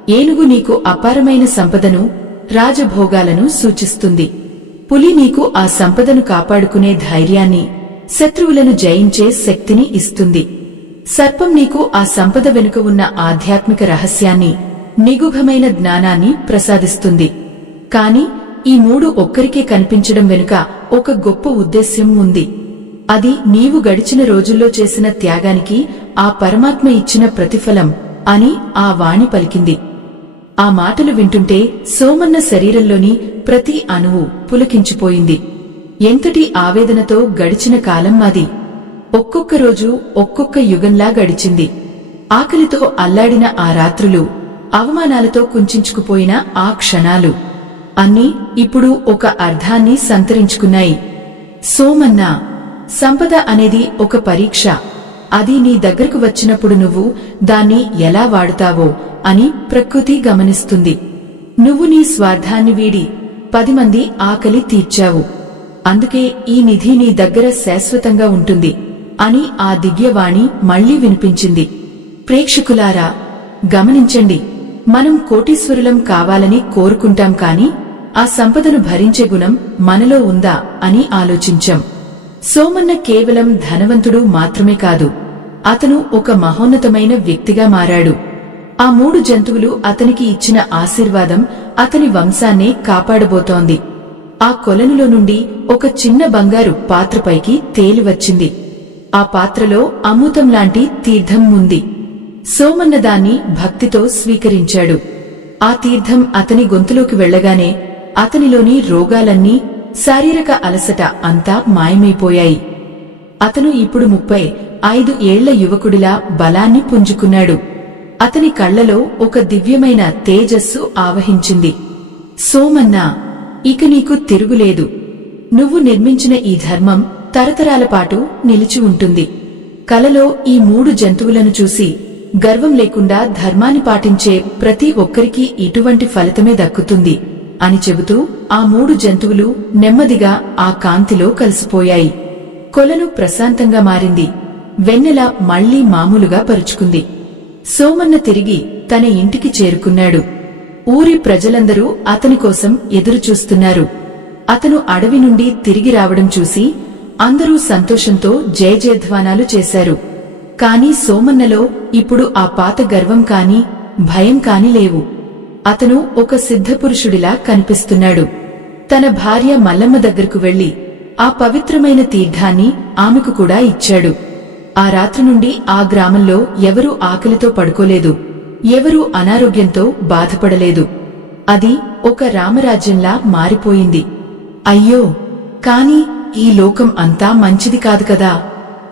ఏనుగు నీకు అపారమైన సంపదను, రాజభోగాలను సూచిస్తుంది. పులి నీకు ఆ సంపదను కాపాడుకునే ధైర్యాన్ని, శత్రువులను జయించే శక్తిని ఇస్తుంది. సర్పం నీకు ఆ సంపద వెనుక ఉన్న ఆధ్యాత్మిక రహస్యాన్ని, నిగూఢమైన జ్ఞానాన్ని ప్రసాదిస్తుంది. కాని ఈ 3 ఒక్కరికే కనిపించడం వెనుక ఒక గొప్ప ఉద్దేశ్యం ఉంది. అది నీవు గడిచిన రోజుల్లో చేసిన త్యాగానికి ఆ పరమాత్మ ఇచ్చిన ప్రతిఫలం అని ఆ వాణి పలికింది. ఆ మాటలు వింటుంటే సోమన్న శరీరంలోని ప్రతి అణువు పులకించిపోయింది. ఎంతటి ఆవేదనతో గడిచిన కాలం అది! ఒక్కొక్క రోజు ఒక్కొక్క యుగంలా గడిచింది. ఆకలితో అల్లాడిన ఆ రాత్రులు, అవమానాలతో కుంచుకుపోయిన ఆ క్షణాలు అన్నీ ఇప్పుడు ఒక అర్థాన్ని సంతరించుకున్నాయి. సోమన్నా, సంపద అనేది ఒక పరీక్ష. అది నీ దగ్గరకు వచ్చినప్పుడు నువ్వు దాన్ని ఎలా వాడుతావో అని ప్రకృతి గమనిస్తుంది. నువ్వు నీ స్వార్థాన్ని వీడి 10 మంది ఆకలి తీర్చావు. అందుకే ఈ నిధి నీ దగ్గర శాశ్వతంగా ఉంటుంది అని ఆ దివ్యవాణి మళ్లీ వినిపించింది. ప్రేక్షకులారా, గమనించండి. మనం కోటీశ్వరులం కావాలని కోరుకుంటాం కాని ఆ సంపదను భరించే గుణం మనలో ఉందా అని ఆలోచించాం. సోమన్న కేవలం ధనవంతుడు మాత్రమే కాదు, అతను ఒక మహోన్నతమైన వ్యక్తిగా మారాడు. ఆ 3 జంతువులు అతనికి ఇచ్చిన ఆశీర్వాదం అతని వంశాన్నే కాపాడబోతోంది. ఆ కొలనులో నుండి ఒక చిన్న బంగారు పాత్రపైకి తేలివచ్చింది. ఆ పాత్రలో అమృతంలాంటి తీర్థం ఉంది. సోమన్న దాన్ని భక్తితో స్వీకరించాడు. ఆ తీర్థం అతని గొంతులోకి వెళ్లగానే అతనిలోని రోగాలన్నీ, శారీరక అలసట అంతా మాయమైపోయాయి. అతను ఇప్పుడు 35 ఏళ్ల యువకుడిలా బలాన్ని పుంజుకున్నాడు. అతని కళ్లలో ఒక దివ్యమైన తేజస్సు ఆవహించింది. సోమన్నా, ఇక నీకు తిరుగులేదు. నువ్వు నిర్మించిన ఈ ధర్మం తరతరాల పాటు నిలిచి ఉంటుంది. కలలో ఈ 3 జంతువులను చూసి గర్వం లేకుండా ధర్మాన్ని పాటించే ప్రతి ఒక్కరికీ ఇటువంటి ఫలితమే దక్కుతుంది అని చెబుతూ ఆ 3 జంతువులు నెమ్మదిగా ఆ కాంతిలో కలిసిపోయాయి. కొలను ప్రశాంతంగా మారింది. వెన్నెల మళ్లీ మామూలుగా పరుచుకుంది. సోమన్న తిరిగి తన ఇంటికి చేరుకున్నాడు. ఊరి ప్రజలందరూ అతని కోసం ఎదురుచూస్తున్నారు. అతను అడవి నుండి తిరిగి రావడం చూసి అందరూ సంతోషంతో జయజయధ్వానాలు చేశారు. కాని సోమన్నలో ఇప్పుడు ఆ పాత గర్వం కాని, భయం కాని లేవు. అతను ఒక సిద్ధపురుషుడిలా కనిపిస్తున్నాడు. తన భార్య మల్లమ్మ దగ్గరకు వెళ్లి ఆ పవిత్రమైన తీర్థాన్ని ఆమెకు కూడా ఇచ్చాడు. ఆ రాత్రి నుండి ఆ గ్రామంలో ఎవరూ ఆకలితో పడుకోలేదు, ఎవరూ అనారోగ్యంతో బాధపడలేదు. అది ఒక రామరాజ్యంలా మారిపోయింది. అయ్యో, కాని ఈ లోకం అంతా మంచిది కాదు కదా!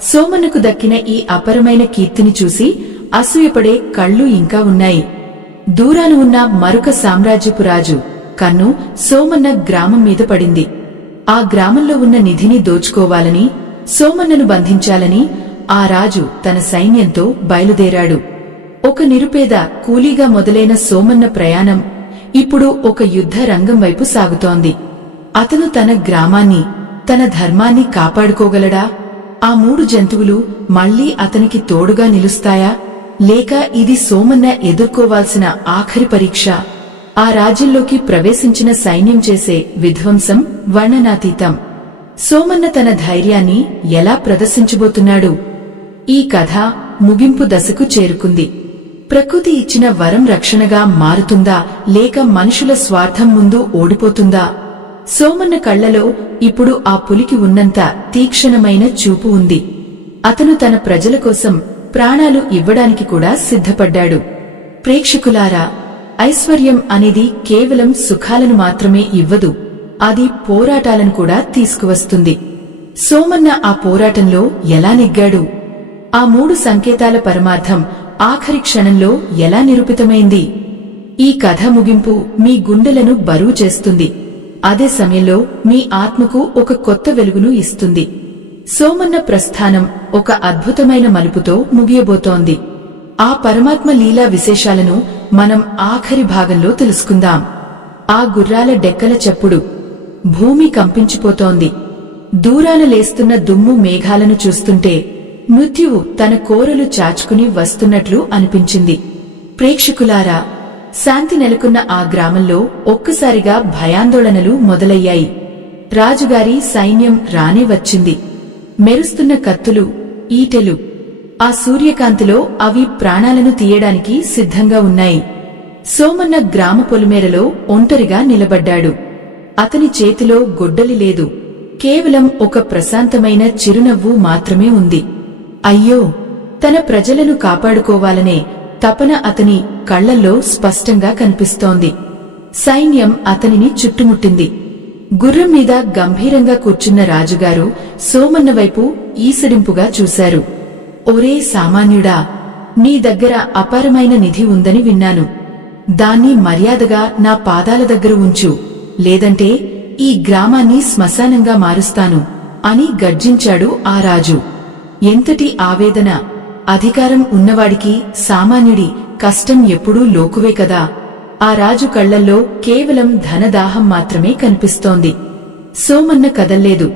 సోమన్నకు దక్కిన ఈ అపరమైన కీర్తిని చూసి అసూయపడే కళ్ళు ఇంకా ఉన్నాయి. దూరాన ఉన్న మరొక సామ్రాజ్యపు రాజు కన్ను సోమన్న గ్రామం మీద పడింది. ఆ గ్రామంలో ఉన్న నిధిని దోచుకోవాలని, సోమన్నను బంధించాలని ఆ రాజు తన సైన్యంతో బయలుదేరాడు. ఒక నిరుపేద కూలీగా మొదలైన సోమన్న ప్రయాణం ఇప్పుడు ఒక యుద్ధ రంగం వైపు సాగుతోంది. అతను తన గ్రామాన్ని, తన ధర్మాన్ని కాపాడుకోగలడా? ఆ 3 జంతువులు మళ్లీ అతనికి తోడుగా నిలుస్తాయా? లేక ఇది సోమన్న ఎదుర్కోవాల్సిన ఆఖరి పరీక్ష? ఆ రాజ్యంలోకి ప్రవేశించిన సైన్యం చేసే విధ్వంసం వర్ణనాతీతం. సోమన్న తన ధైర్యాన్ని ఎలా ప్రదర్శించబోతున్నాడు? ఈ కథ ముగింపు దశకు చేరుకుంది. ప్రకృతి ఇచ్చిన వరం రక్షణగా మారుతుందా, లేక మనుషుల స్వార్థం ముందు ఓడిపోతుందా? సోమన్న కళ్లలో ఇప్పుడు ఆ పులికి ఉన్నంత తీక్షణమైన చూపు ఉంది. అతను తన ప్రజల కోసం ప్రాణాలు ఇవ్వడానికి కూడా సిద్ధపడ్డాడు. ప్రేక్షకులారా, ఐశ్వర్యం అనేది కేవలం సుఖాలను మాత్రమే ఇవ్వదు, అది పోరాటాలను కూడా తీసుకువస్తుంది. సోమన్న ఆ పోరాటంలో ఎలా నెగ్గాడు? ఆ 3 సంకేతాల పరమార్థం ఆఖరి క్షణంలో ఎలా నిరూపితమైంది? ఈ కథ ముగింపు మీ గుండెలను బరువు చేస్తుంది. అదే సమయంలో మీ ఆత్మకు ఒక కొత్త వెలుగును ఇస్తుంది. సోమన్న ప్రస్థానం ఒక అద్భుతమైన మలుపుతో ముగియబోతోంది. ఆ పరమాత్మ లీలా విశేషాలను మనం ఆఖరి భాగంలో తెలుసుకుందాం. ఆ గుర్రాల డెక్కల చప్పుడు. భూమి కంపించిపోతోంది. దూరాన లేస్తున్న దుమ్ము మేఘాలను చూస్తుంటే మృత్యువు తన కోరలు చాచుకుని వస్తున్నట్లు అనిపించింది. ప్రేక్షకులారా, శాంతి నెలకొన్న ఆ గ్రామంలో ఒక్కసారిగా భయాందోళనలు మొదలయ్యాయి. రాజుగారి సైన్యం రానే వచ్చింది. మెరుస్తున్న కత్తులు, ఈటెలు. ఆ సూర్యకాంతిలో అవి ప్రాణాలను తీయడానికి సిద్ధంగా ఉన్నాయి. సోమన్న గ్రామ పొలిమేరలో ఒంటరిగా నిలబడ్డాడు. అతని చేతిలో గొడ్డలి లేదు, కేవలం ఒక ప్రశాంతమైన చిరునవ్వు మాత్రమే ఉంది. అయ్యో, తన ప్రజలను కాపాడుకోవాలనే తపన అతని కళ్లల్లో స్పష్టంగా కనిపిస్తోంది. సైన్యం అతనిని చుట్టుముట్టింది. గుర్రం మీద గంభీరంగా కూర్చున్న రాజుగారు సోమన్న వైపు ఈసడింపుగా చూశారు. ఒరే సామాన్యుడా, నీ దగ్గర అపారమైన నిధి ఉందని విన్నాను. దాన్ని మర్యాదగా నా పాదాల దగ్గర ఉంచు, లేదంటే ఈ గ్రామాన్ని శ్మశానంగా మారుస్తాను అని గర్జించాడు ఆ రాజు. ఎంతటి ఆవేదన! అధికారం ఉన్నవాడికి సామాన్యుడి కష్టం ఎప్పుడూ లోకువే కదా. ఆ రాజు కళ్లల్లో కేవలం ధనదాహం మాత్రమే కనిపిస్తోంది. సోమన్న కదల్లేదు.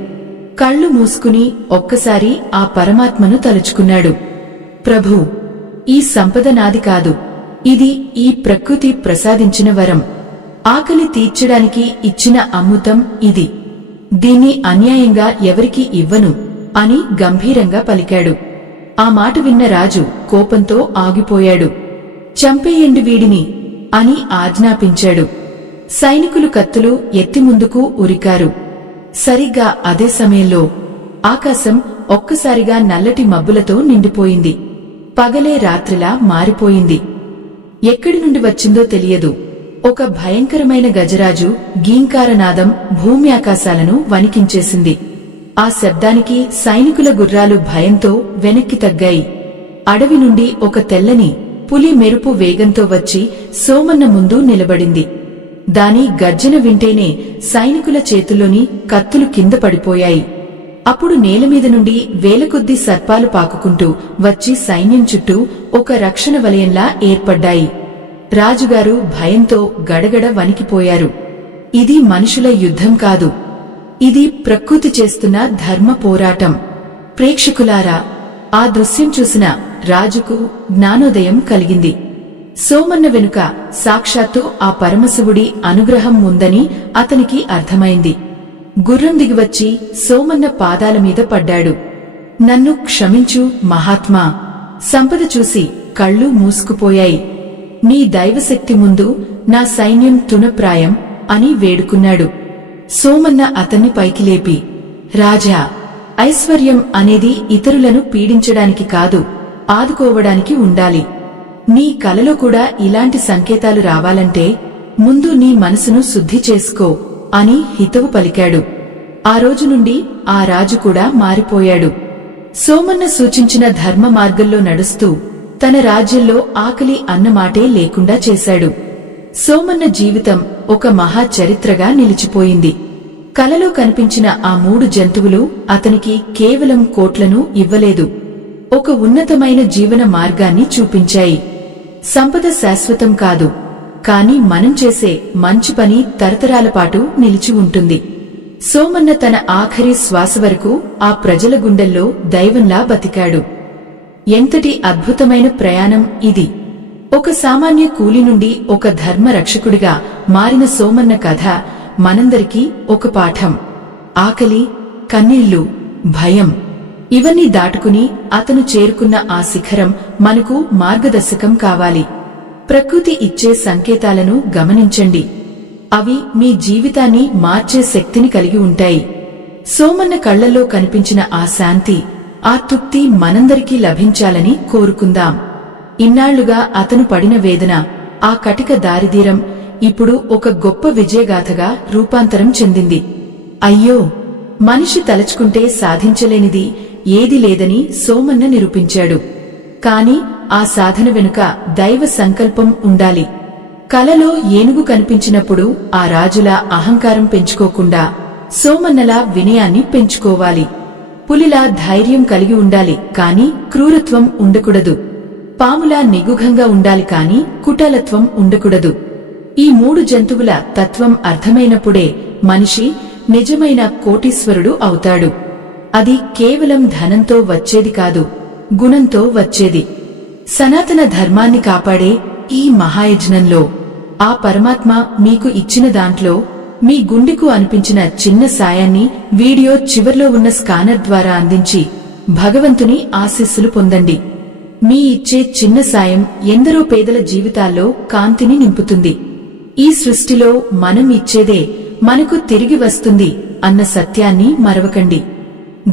కళ్ళు మూసుకుని ఒక్కసారి ఆ పరమాత్మను తలుచుకున్నాడు. ప్రభూ, ఈ సంపద నాది కాదు, ఇది ఈ ప్రకృతి ప్రసాదించిన వరం. ఆకలి తీర్చడానికి ఇచ్చిన అమృతం ఇది. దీన్ని అన్యాయంగా ఎవరికీ ఇవ్వను అని గంభీరంగా పలికాడు. ఆ మాట విన్న రాజు కోపంతో ఆగిపోయాడు. చంపేయండి వీడిని అని ఆజ్ఞాపించాడు. సైనికులు కత్తులు ఎత్తి ముందుకు ఉరికారు. సరిగ్గా అదే సమయంలో ఆకాశం ఒక్కసారిగా నల్లటి మబ్బులతో నిండిపోయింది. పగలే రాత్రిలా మారిపోయింది. ఎక్కడి నుండి వచ్చిందో తెలియదు. ఒక భయంకరమైన గజరాజు గీంకారనాదం భూమి ఆకాశాలను వణికించేసింది. ఆ శబ్దానికి సైనికుల గుర్రాలు భయంతో వెనక్కి తగ్గాయి. అడవి నుండి ఒక తెల్లని పులి మెరుపు వేగంతో వచ్చి సోమన్న ముందు నిలబడింది. దాని గర్జన వింటేనే సైనికుల చేతుల్లోని కత్తులు కింద పడిపోయాయి. అప్పుడు నేలమీద నుండి వేలకొద్దీ సర్పాలు పాకుకుంటూ వచ్చి సైన్యం చుట్టూ ఒక రక్షణ వలయంలా ఏర్పడ్డాయి. రాజుగారు భయంతో గడగడ వణికిపోయారు. ఇది మనుషుల యుద్ధం కాదు, ఇది ప్రకృతి చేస్తున్న ధర్మ పోరాటం. ప్రేక్షకులారా, ఆ దృశ్యం చూసిన రాజుకు జ్ఞానోదయం కలిగింది. సోమన్న వెనుక సాక్షాత్తు ఆ పరమశివుడి అనుగ్రహం ఉందని అతనికి అర్థమైంది. గుర్రం దిగివచ్చి సోమన్న పాదాల మీద పడ్డాడు. నన్ను క్షమించు మహాత్మా. సంపద చూసి కళ్ళు మూసుకుపోయాయి. నీ దైవశక్తి ముందు నా సైన్యం తృణప్రాయం అని వేడుకున్నాడు. సోమన్న అతన్ని పైకి లేపి, రాజా, ఐశ్వర్యం అనేది ఇతరులను పీడించడానికి కాదు, ఆదుకోవడానికి ఉండాలి. నీ కలలో కూడా ఇలాంటి సంకేతాలు రావాలంటే ముందు నీ మనసును శుద్ధి చేసుకో అని హితవు పలికాడు. ఆ రోజు నుండి ఆ రాజు కూడా మారిపోయాడు. సోమన్న సూచించిన ధర్మ మార్గంలో నడుస్తూ తన రాజ్యంలో ఆకలి అన్నమాటే లేకుండా చేశాడు. సోమన్న జీవితం ఒక మహా చరిత్రగా నిలిచిపోయింది. కలలో కనిపించిన ఆ 3 జంతువులు అతనికి కేవలం కోట్లను ఇవ్వలేదు, ఒక ఉన్నతమైన జీవన మార్గాన్ని చూపించాయి. సంపద శాశ్వతం కాదు, కాని మనం చేసే మంచి పని తరతరాల పాటు నిలిచి ఉంటుంది. సోమన్న తన ఆఖరి శ్వాస వరకు ఆ ప్రజల గుండెల్లో దైవంలా బతికాడు. ఎంతటి అద్భుతమైన ప్రయాణం ఇది! ఒక సామాన్య కూలి నుండి ఒక ధర్మ రక్షకుడిగా మారిన సోమన్న కథ మనందరికీ ఒక పాఠం. ఆకలి, కన్నీళ్లు, భయం ఇవన్నీ దాటుకుని అతను చేరుకున్న ఆ శిఖరం మనకు మార్గదర్శకం కావాలి. ప్రకృతి ఇచ్చే సంకేతాలను గమనించండి, అవి మీ జీవితాన్ని మార్చే శక్తిని కలిగి ఉంటాయి. సోమన్న కళ్లలో కనిపించిన ఆ శాంతి, ఆ తృప్తి మనందరికీ లభించాలని కోరుకుందాం. ఇన్నాళ్లుగా అతను పడిన వేదన, ఆ కటిక దారిదీరం ఇప్పుడు ఒక గొప్ప విజయగాథగా రూపాంతరం చెందింది. అయ్యో, మనిషి తలచుకుంటే సాధించలేనిది ఏదీ లేదని సోమన్న నిరూపించాడు. కాని ఆ సాధన వెనుక దైవ సంకల్పం ఉండాలి. కలలో ఏనుగు కనిపించినప్పుడు ఆ రాజులా అహంకారం పెంచుకోకుండా సోమన్నలా వినయాన్ని పెంచుకోవాలి. పులిలా ధైర్యం కలిగి ఉండాలి, కాని క్రూరత్వం ఉండకూడదు. పాములా నిగుఘంగా ఉండాలి, కాని కుటాలత్వం ఉండకూడదు. ఈ 3 జంతువుల తత్వం అర్థమైనప్పుడే మనిషి నిజమైన కోటీశ్వరుడు అవుతాడు. అది కేవలం ధనంతో వచ్చేది కాదు, గుణంతో వచ్చేది. సనాతన ధర్మాన్ని కాపాడే ఈ మహాయజ్ఞంలో ఆ పరమాత్మ మీకు ఇచ్చిన దాంట్లో మీ గుండెకు అనిపించిన చిన్న సాయాన్ని వీడియో చివర్లో ఉన్న స్కానర్ ద్వారా అందించి భగవంతుని ఆశీస్సులు పొందండి. మీ ఇచ్చే చిన్న సాయం ఎందరో పేదల జీవితాల్లో కాంతిని నింపుతుంది. ఈ సృష్టిలో మనం ఇచ్చేదే మనకు తిరిగి వస్తుంది అన్న సత్యాన్ని మరవకండి.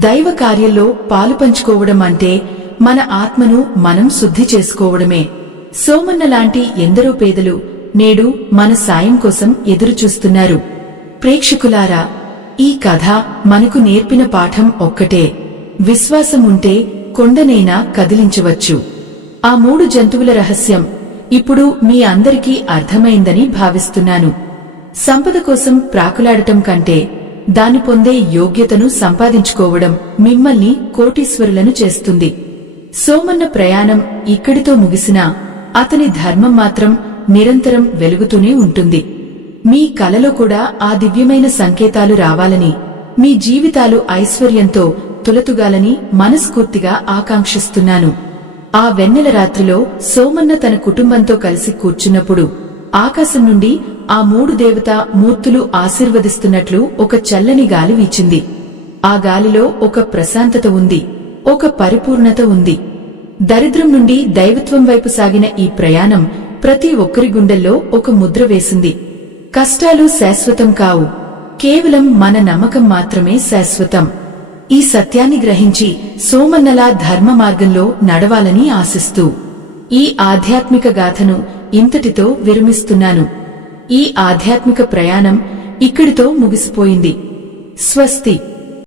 దైవ కార్యంలో పాలుపంచుకోవడం అంటే మన ఆత్మను మనం శుద్ధి చేసుకోవడమే. సోమన్న లాంటి ఎందరో పేదలు నేడు మన సాయం కోసం ఎదురుచూస్తున్నారు. ప్రేక్షకులారా, ఈ కథ మనకు నేర్పిన పాఠం ఒక్కటే: విశ్వాసం ఉంటే కొండనైనా కదిలించవచ్చు. ఆ 3 జంతువుల రహస్యం ఇప్పుడు మీ అందరికీ అర్థమైందని భావిస్తున్నాను. సంపద కోసం ప్రాకులాడటం కంటే దాని పొందే యోగ్యతను సంపాదించుకోవడం మిమ్మల్ని కోటీశ్వరులను చేస్తుంది. సోమన్న ప్రయాణం ఇక్కడితో ముగిసినా అతని ధర్మం మాత్రం నిరంతరం వెలుగుతూనే ఉంటుంది. మీ కలలో కూడా ఆ దివ్యమైన సంకేతాలు రావాలని, మీ జీవితాలు ఐశ్వర్యంతో తులతుగాలని మనస్ఫూర్తిగా ఆకాంక్షిస్తున్నాను. ఆ వెన్నెల రాత్రిలో సోమన్న తన కుటుంబంతో కలిసి కూర్చున్నప్పుడు ఆకాశం నుండి ఆ 3 దేవతా మూర్తులు ఆశీర్వదిస్తున్నట్లు ఒక చల్లని గాలి వీచింది. ఆ గాలిలో ఒక ప్రశాంతత ఉంది, ఒక పరిపూర్ణత ఉంది. దరిద్రం నుండి దైవత్వం వైపు సాగిన ఈ ప్రయాణం ప్రతి ఒక్కరి గుండెల్లో ఒక ముద్ర వేసింది. కష్టాలు శాశ్వతం కావు, కేవలం మన నమ్మకం మాత్రమే శాశ్వతం. ఈ సత్యాన్ని గ్రహించి సోమన్నలా ధర్మ మార్గంలో నడవాలని ఆశిస్తూ ఈ ఆధ్యాత్మిక గాథను ఇంతటితో విరమిస్తున్నాను. ఈ ఆధ్యాత్మిక ప్రయాణం ఇక్కడితో ముగిసిపోయింది. స్వస్తి.